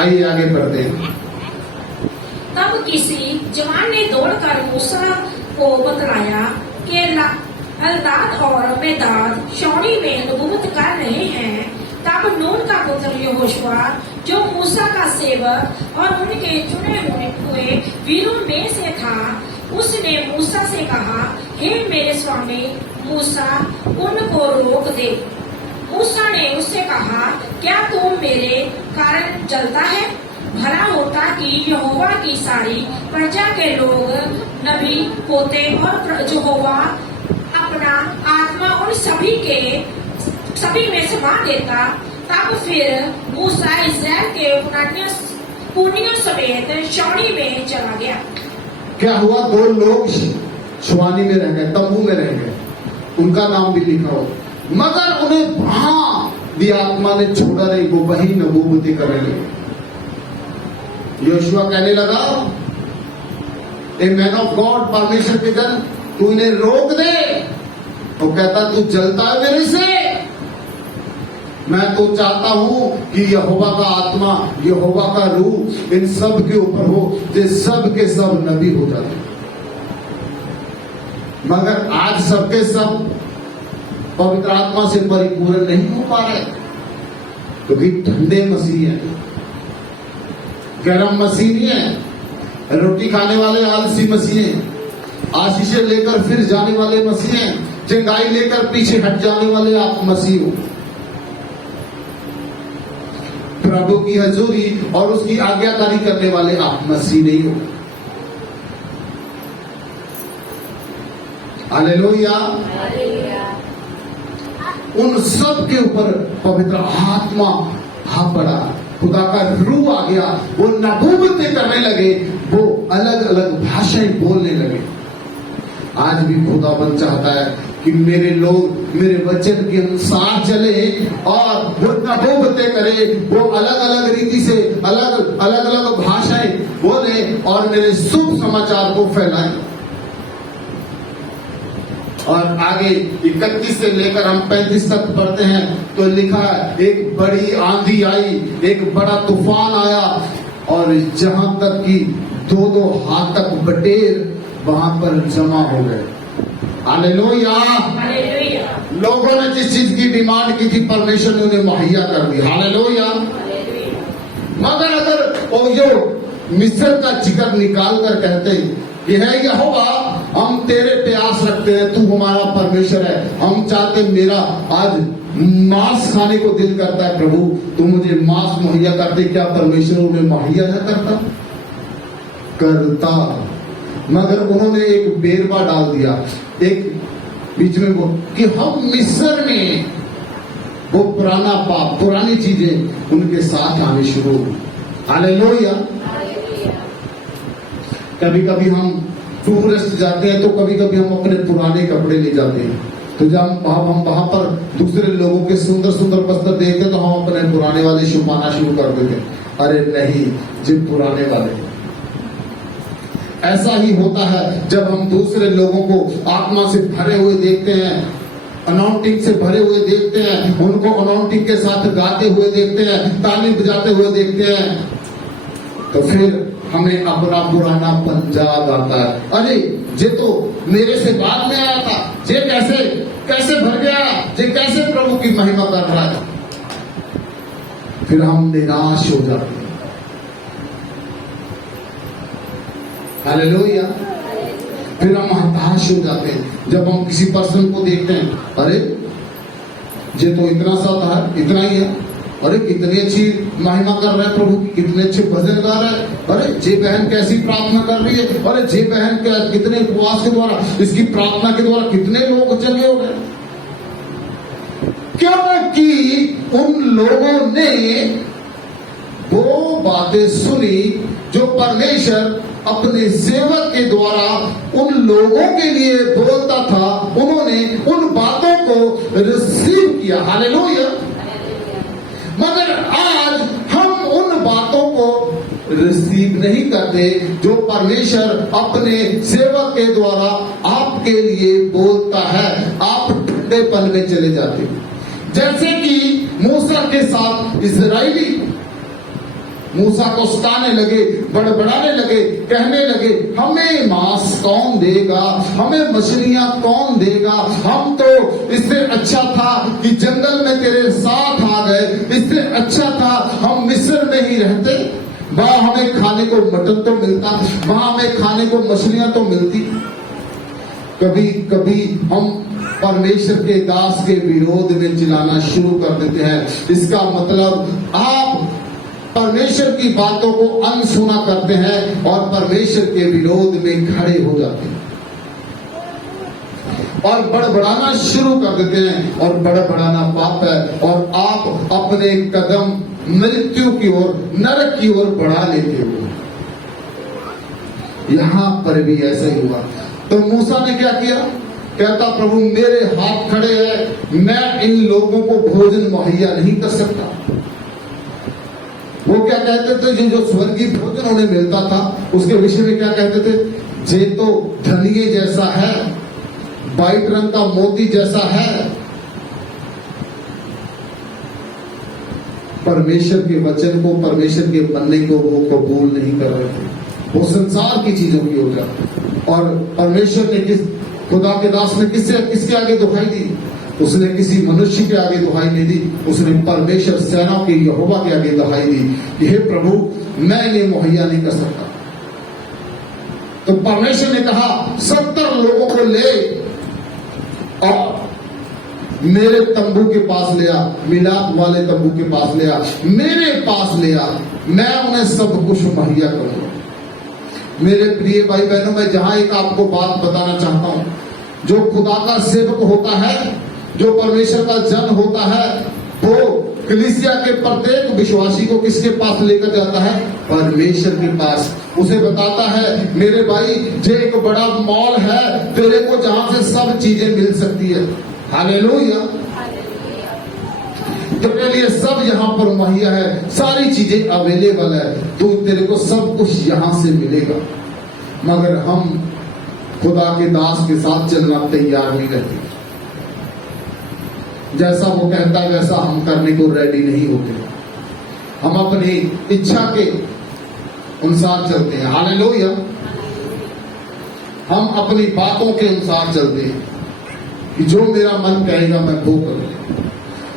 आइए आगे बढ़ते हैं। तब किसी जवान ने दौड़कर मूसा को बतलाया कि अल्दाद और मेदाद श्रेणी में नबूवत कर रहे हैं, तब नून का पुत्र यहोशुआ, जो मूसा का सेवक और उनके चुने हुए वीरों में से था, उसने मूसा से कहा, हे मेरे स्वामी मूसा, उनको रोक दे। मूसा ने उससे कहा, क्या तुम मेरे कारण जलता है? भला होता कि यहोवा की सारी प्रजा के लोग नबी होते और यहोवा अपना आत्मा उन सभी में समा देता। तब फिर मूसा इस्राएल के पुण्यों समेत छावनी में चला गया। क्या हुआ? 2 लोग छावनी में रह गए, तंबू में रह गए, उनका नाम भी लिखा हो, मगर उन्हें वहां भी आत्मा ने छोड़ा नहीं, वो वही नबूवती करने लगे। यहोशुआ कहने लगा, ए मैन ऑफ गॉड, परमेश्वर के जन, तू इन्हें रोक दे। वो कहता, तू जलता है मेरे से? मैं तो चाहता हूं कि यहोवा का आत्मा, यहोवा का रूह इन सब के ऊपर हो, ये सब के सब नबी हो जाते। मगर आज सबके सब पवित्र आत्मा से परिपूर्ण नहीं हो पा रहे, क्योंकि ठंडे मसीह हैं, गरम मसीह नहीं है, रोटी खाने वाले आलसी मसीह हैं, आशीषें लेकर फिर जाने वाले मसीह हैं, चंगाई लेकर पीछे हट जाने वाले आप मसीह हो। प्रभु की हजूरी और उसकी आज्ञाकारी करने वाले आप मसीह नहीं हो। हालेलुया। उन सब के ऊपर पवित्र आत्मा आ पड़ा, खुदा का रूह आ गया, वो नबूवतें करने लगे, वो अलग अलग भाषाएं बोलने लगे। आज भी खुदाबंद चाहता है कि मेरे लोग मेरे वचन के अनुसार चले और वो नबूवतें करे, वो अलग अलग रीति से अलग अलग भाषाएं बोले और मेरे शुभ समाचार को फैलाएं। और आगे 31 से लेकर हम 35 तक पढ़ते हैं तो लिखा है, एक बड़ी आंधी आई, एक बड़ा तूफान आया और जहां तक कि 2-2 हाथ तक बटेर वहां पर जमा हो गए। हालेलुया। लोगों ने जिस चीज की डिमांड की थी परमेश्वर ने उन्हें मुहैया कर दी। हालेलुया। मगर अगर वो जो मिस्र का जिक्र निकाल कर कहते कि है यहोवा, हम तेरे पे आस रखते हैं, तू हमारा परमेश्वर है, हम चाहते मेरा आज मांस खाने को दिल करता है, प्रभु तू मुझे मांस मुहैया कर दे। क्या परमेश्वर उन्हें मुहैया न करता? मगर उन्होंने एक बेरवा डाल दिया एक बीच में वो कि हम मिस्र में वो पुराना पाप, पुरानी चीजें उनके साथ आने शुरू हुई। हालेलुया। कभी कभी हम टूरिस्ट जाते हैं तो कभी कभी हम अपने पुराने कपड़े ले जाते हैं, तो जब हम वहां पर दूसरे लोगों के सुंदर सुंदर वस्त्र देखते तो हम अपने पुराने वाले छुपाना शुरू कर देते। अरे नहीं, जो पुराने वाले। ऐसा ही होता है जब हम दूसरे लोगों को आत्मा से भरे हुए देखते हैं, अनाउंटिंग से भरे हुए देखते हैं, उनको अनाउंटिंग के साथ गाते हुए देखते हैं, ताली बजाते हुए देखते हैं, तो फिर हमें अपना पुराना पंजाब आता है। अरे ये तो मेरे से बाद में आया था, ये कैसे भर गया, ये कैसे प्रभु की महिमा कर रहा है। फिर हम निराश हो जाते हैं। हालेलुया। फिर हम हताश हो जाते हैं जब हम किसी पर्सन को देखते हैं, अरे ये तो इतना सा था, इतना ही है, अरे कितनी अच्छी महिमा कर रहा है प्रभु की, कितने अच्छे भजन गा रहा है, अरे जे बहन कैसी प्रार्थना कर रही है, अरे जे बहन कितने उपवास के द्वारा, इसकी प्रार्थना के द्वारा कितने लोग जगे हो गए। क्योंकि उन लोगों ने वो बातें सुनी जो परमेश्वर अपने सेवक के द्वारा उन लोगों के लिए बोलता था, उन्होंने उन बातों को रिसीव किया। हालेलुया। मगर आज हम उन बातों को रिसीव नहीं करते जो परमेश्वर अपने सेवक के द्वारा आपके लिए बोलता है। आप ठंडेपन में चले जाते हैं, जैसे कि मूसा के साथ इस्राएली मूसा को सताने लगे, बड़बड़ाने लगे, कहने लगे हमें मांस कौन देगा, हमें मछलियां कौन देगा, हम तो इससे अच्छा था कि जंगल में तेरे साथ आ गए इससे अच्छा था हम मिस्र में ही रहते, वहां हमें खाने को मटन तो मिलता, वहां हमें खाने को मछलियां तो मिलती। कभी कभी हम परमेश्वर के दास के विरोध में चिल्लाना शुरू कर देते हैं। इसका मतलब आप परमेश्वर की बातों को अनसुना करते हैं और परमेश्वर के विरोध में खड़े हो जाते हैं और बड़बड़ाना शुरू कर देते हैं, और बड़बड़ाना पाप है और आप अपने कदम मृत्यु की ओर, नरक की ओर बढ़ा लेते हो। यहां पर भी ऐसा ही हुआ। तो मूसा ने क्या किया? कहता प्रभु मेरे हाथ खड़े हैं, मैं इन लोगों को भोजन मुहैया नहीं कर सकता। वो क्या कहते थे? जो स्वर्गीय भोजन उन्हें मिलता था उसके विषय में क्या कहते थे? जे तो धनिये जैसा है, वाइट रंग का मोती जैसा है। परमेश्वर के वचन को, परमेश्वर के बनने को वो कबूल नहीं कर रहे थे, वो संसार की चीजों की हो जाती। और परमेश्वर ने खुदा के दास ने किसके आगे दुहाई दी? उसने किसी मनुष्य के आगे दुहाई नहीं दी, उसने परमेश्वर सेनाओं के यहोवा के आगे दुहाई दी कि हे प्रभु मैं इन्हें मुहैया नहीं कर सकता। तो परमेश्वर ने कहा 70 लोगों को ले और मेरे तंबू के पास ले आ, मिलाप वाले तंबू के पास ले आ, मेरे पास ले आ, मैं उन्हें सब कुछ मुहैया करूंगा। मेरे प्रिय भाई बहनों, मैं जहां एक आपको बात बताना चाहता हूं, जो खुदा का सेवक होता है, जो परमेश्वर का जन होता है, वो कलीसिया के प्रत्येक विश्वासी को किसके पास लेकर जाता है? परमेश्वर के पास। उसे बताता है मेरे भाई जो एक बड़ा मॉल है तेरे को, जहां से सब चीजें मिल सकती है। हालेलुया। तेरे लिए सब यहाँ पर मुहैया है, सारी चीजें अवेलेबल है, तो तेरे को सब कुछ यहाँ से मिलेगा। मगर हम खुदा के दास के साथ चलना तैयार नहीं रहते। जैसा वो कहता है वैसा हम करने को रेडी नहीं होते। हम अपनी इच्छा के अनुसार चलते हैं। हालेलुया। हम अपनी बातों के अनुसार चलते हैं कि जो मेरा मन कहेगा मैं वो करूंगा।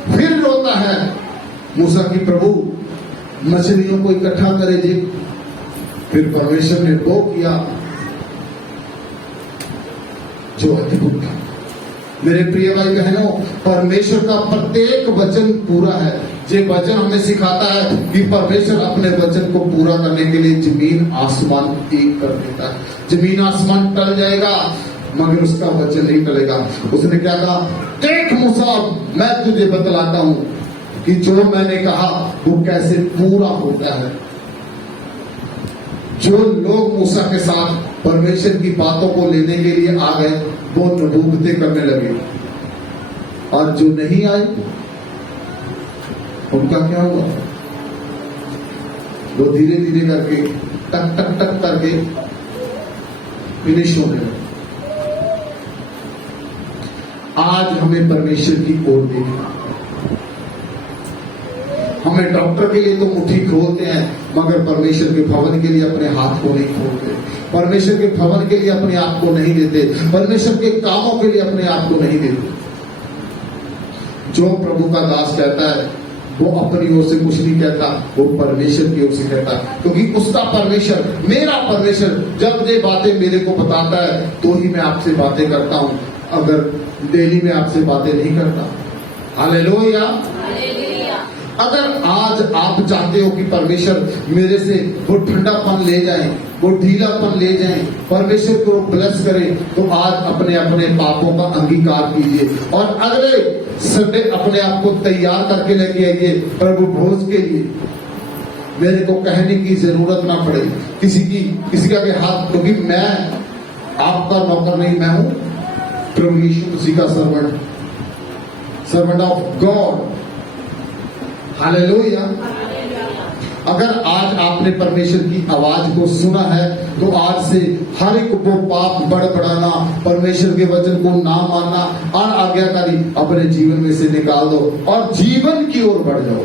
फिर रोता है मूसा की प्रभु मछलियों को इकट्ठा करे जी। फिर परमेश्वर ने वो किया जो अद्भुत था। मेरे प्रिय भाई बहनों, परमेश्वर का प्रत्येक वचन पूरा है। ये वचन हमें सिखाता है कि परमेश्वर अपने वचन को पूरा करने के लिए जमीन आसमान एक कर देता है। जमीन आसमान टल जाएगा मगर उसका वचन नहीं टलेगा। उसने क्या कहा? देख मूसा मैं तुझे बतलाता हूं कि जो मैंने कहा वो कैसे पूरा होता है। जो लोग मूसा के साथ परमेश्वर की बातों को लेने के लिए आ गए वो नबूवतें करने लगे, और जो नहीं आए उनका क्या हुआ? वो धीरे धीरे करके टक टक टक करके फिनिश होने लगे। आज हमें परमेश्वर की ओर देखना। हमें डॉक्टर के लिए तो मुट्ठी खोलते हैं मगर परमेश्वर के भवन के लिए अपने हाथ को नहीं खोलते। परमेश्वर के भवन के लिए अपने आप को नहीं देते। परमेश्वर के कामों के लिए अपने आप को नहीं देते। जो प्रभु का दास कहता है वो अपनी ओर से कुछ नहीं कहता, वो परमेश्वर की ओर से कहता है। क्योंकि उसका परमेश्वर, मेरा परमेश्वर जब ये बातें मेरे को बताता है तो ही मैं आपसे बातें करता हूं, अगर डेली में आपसे बातें नहीं करता। हालेलुया। अगर आज आप चाहते हो कि परमेश्वर मेरे से वो ठंडापन ले जाए, वो ढीलापन ले जाए, परमेश्वर को ब्लेस करे, तो आज अपने अपने पापों का अंगीकार कीजिए और अगले संडे अपने आप को तैयार करके लेके आइए प्रभु भोज के लिए। मेरे को कहने की जरूरत ना पड़े किसी का के हाथ, क्योंकि मैं आपका नौकर नहीं, मैं हूं प्रभु यीशु मसीह का सर्वेंट ऑफ गॉड। हालेलुया। अगर आज आपने परमेश्वर की आवाज को सुना है तो आज से हर एक वो पाप बड़बड़ाना, परमेश्वर के वचन को ना मानना, अनाज्ञाकारी अपने जीवन में से निकाल दो और जीवन की ओर बढ़ जाओ।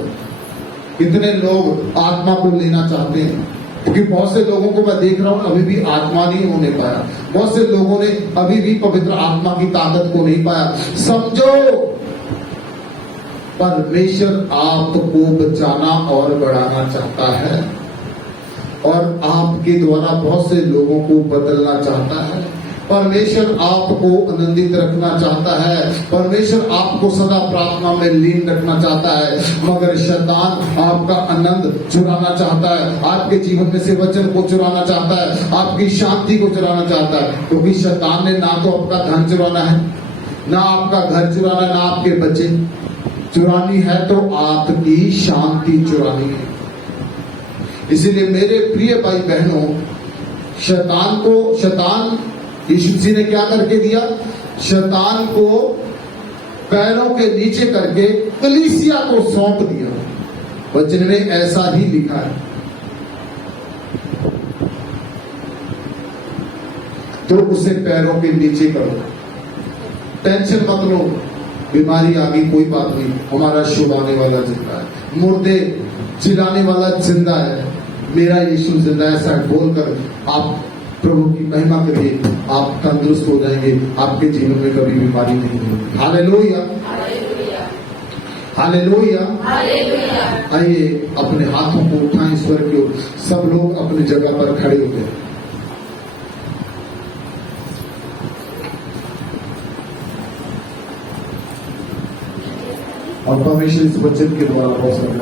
कितने लोग आत्मा को लेना चाहते हैं, क्योंकि बहुत से लोगों को मैं देख रहा हूं अभी भी आत्मा नहीं होने पाया। बहुत से लोगों ने अभी भी पवित्र आत्मा की ताकत को नहीं पाया। समझो परमेश्वर आपको बचाना और बढ़ाना चाहता है और आपके द्वारा बहुत से लोगों को बदलना चाहता है। परमेश्वर आपको आनंदित रखना चाहता है। परमेश्वर आपको सदा प्रार्थना में लीन रखना चाहता है, मगर शैतान आपका आनंद चुराना चाहता है, आपके जीवन में से वचन को चुराना चाहता है, आपकी शांति को चुराना चाहता है। क्योंकि शैतान ने ना तो आपका धन चुराना है, ना आपका घर चुराना है, ना आपके बच्चे चुरानी है, तो आपकी शांति चुरानी है। इसीलिए मेरे प्रिय भाई बहनों, शैतान यीशु जी ने क्या करके दिया? शैतान को पैरों के नीचे करके कलीसिया को सौंप दिया। वचन में ऐसा ही लिखा है। तो उसे पैरों के नीचे करो, टेंशन मत लो, बीमारी आ गई कोई बात नहीं, हमारा शुभ आने वाला जिंदा है, मुर्दे चिल्लाने वाला जिंदा है, मेरा यीशु जिंदा है, ऐसा बोलकर आप प्रभु की महिमा करिए, आप तंदुरुस्त हो जाएंगे, आपके जीवन में कभी बीमारी नहीं होगी। Hallelujah, hallelujah, hallelujah. आइए अपने हाथों को उठाएं ईश्वर की ओर, सब लोग अपनी जगह पर खड़े हो गए। और परमेश्वर इस वचन के द्वारा बहुत सारे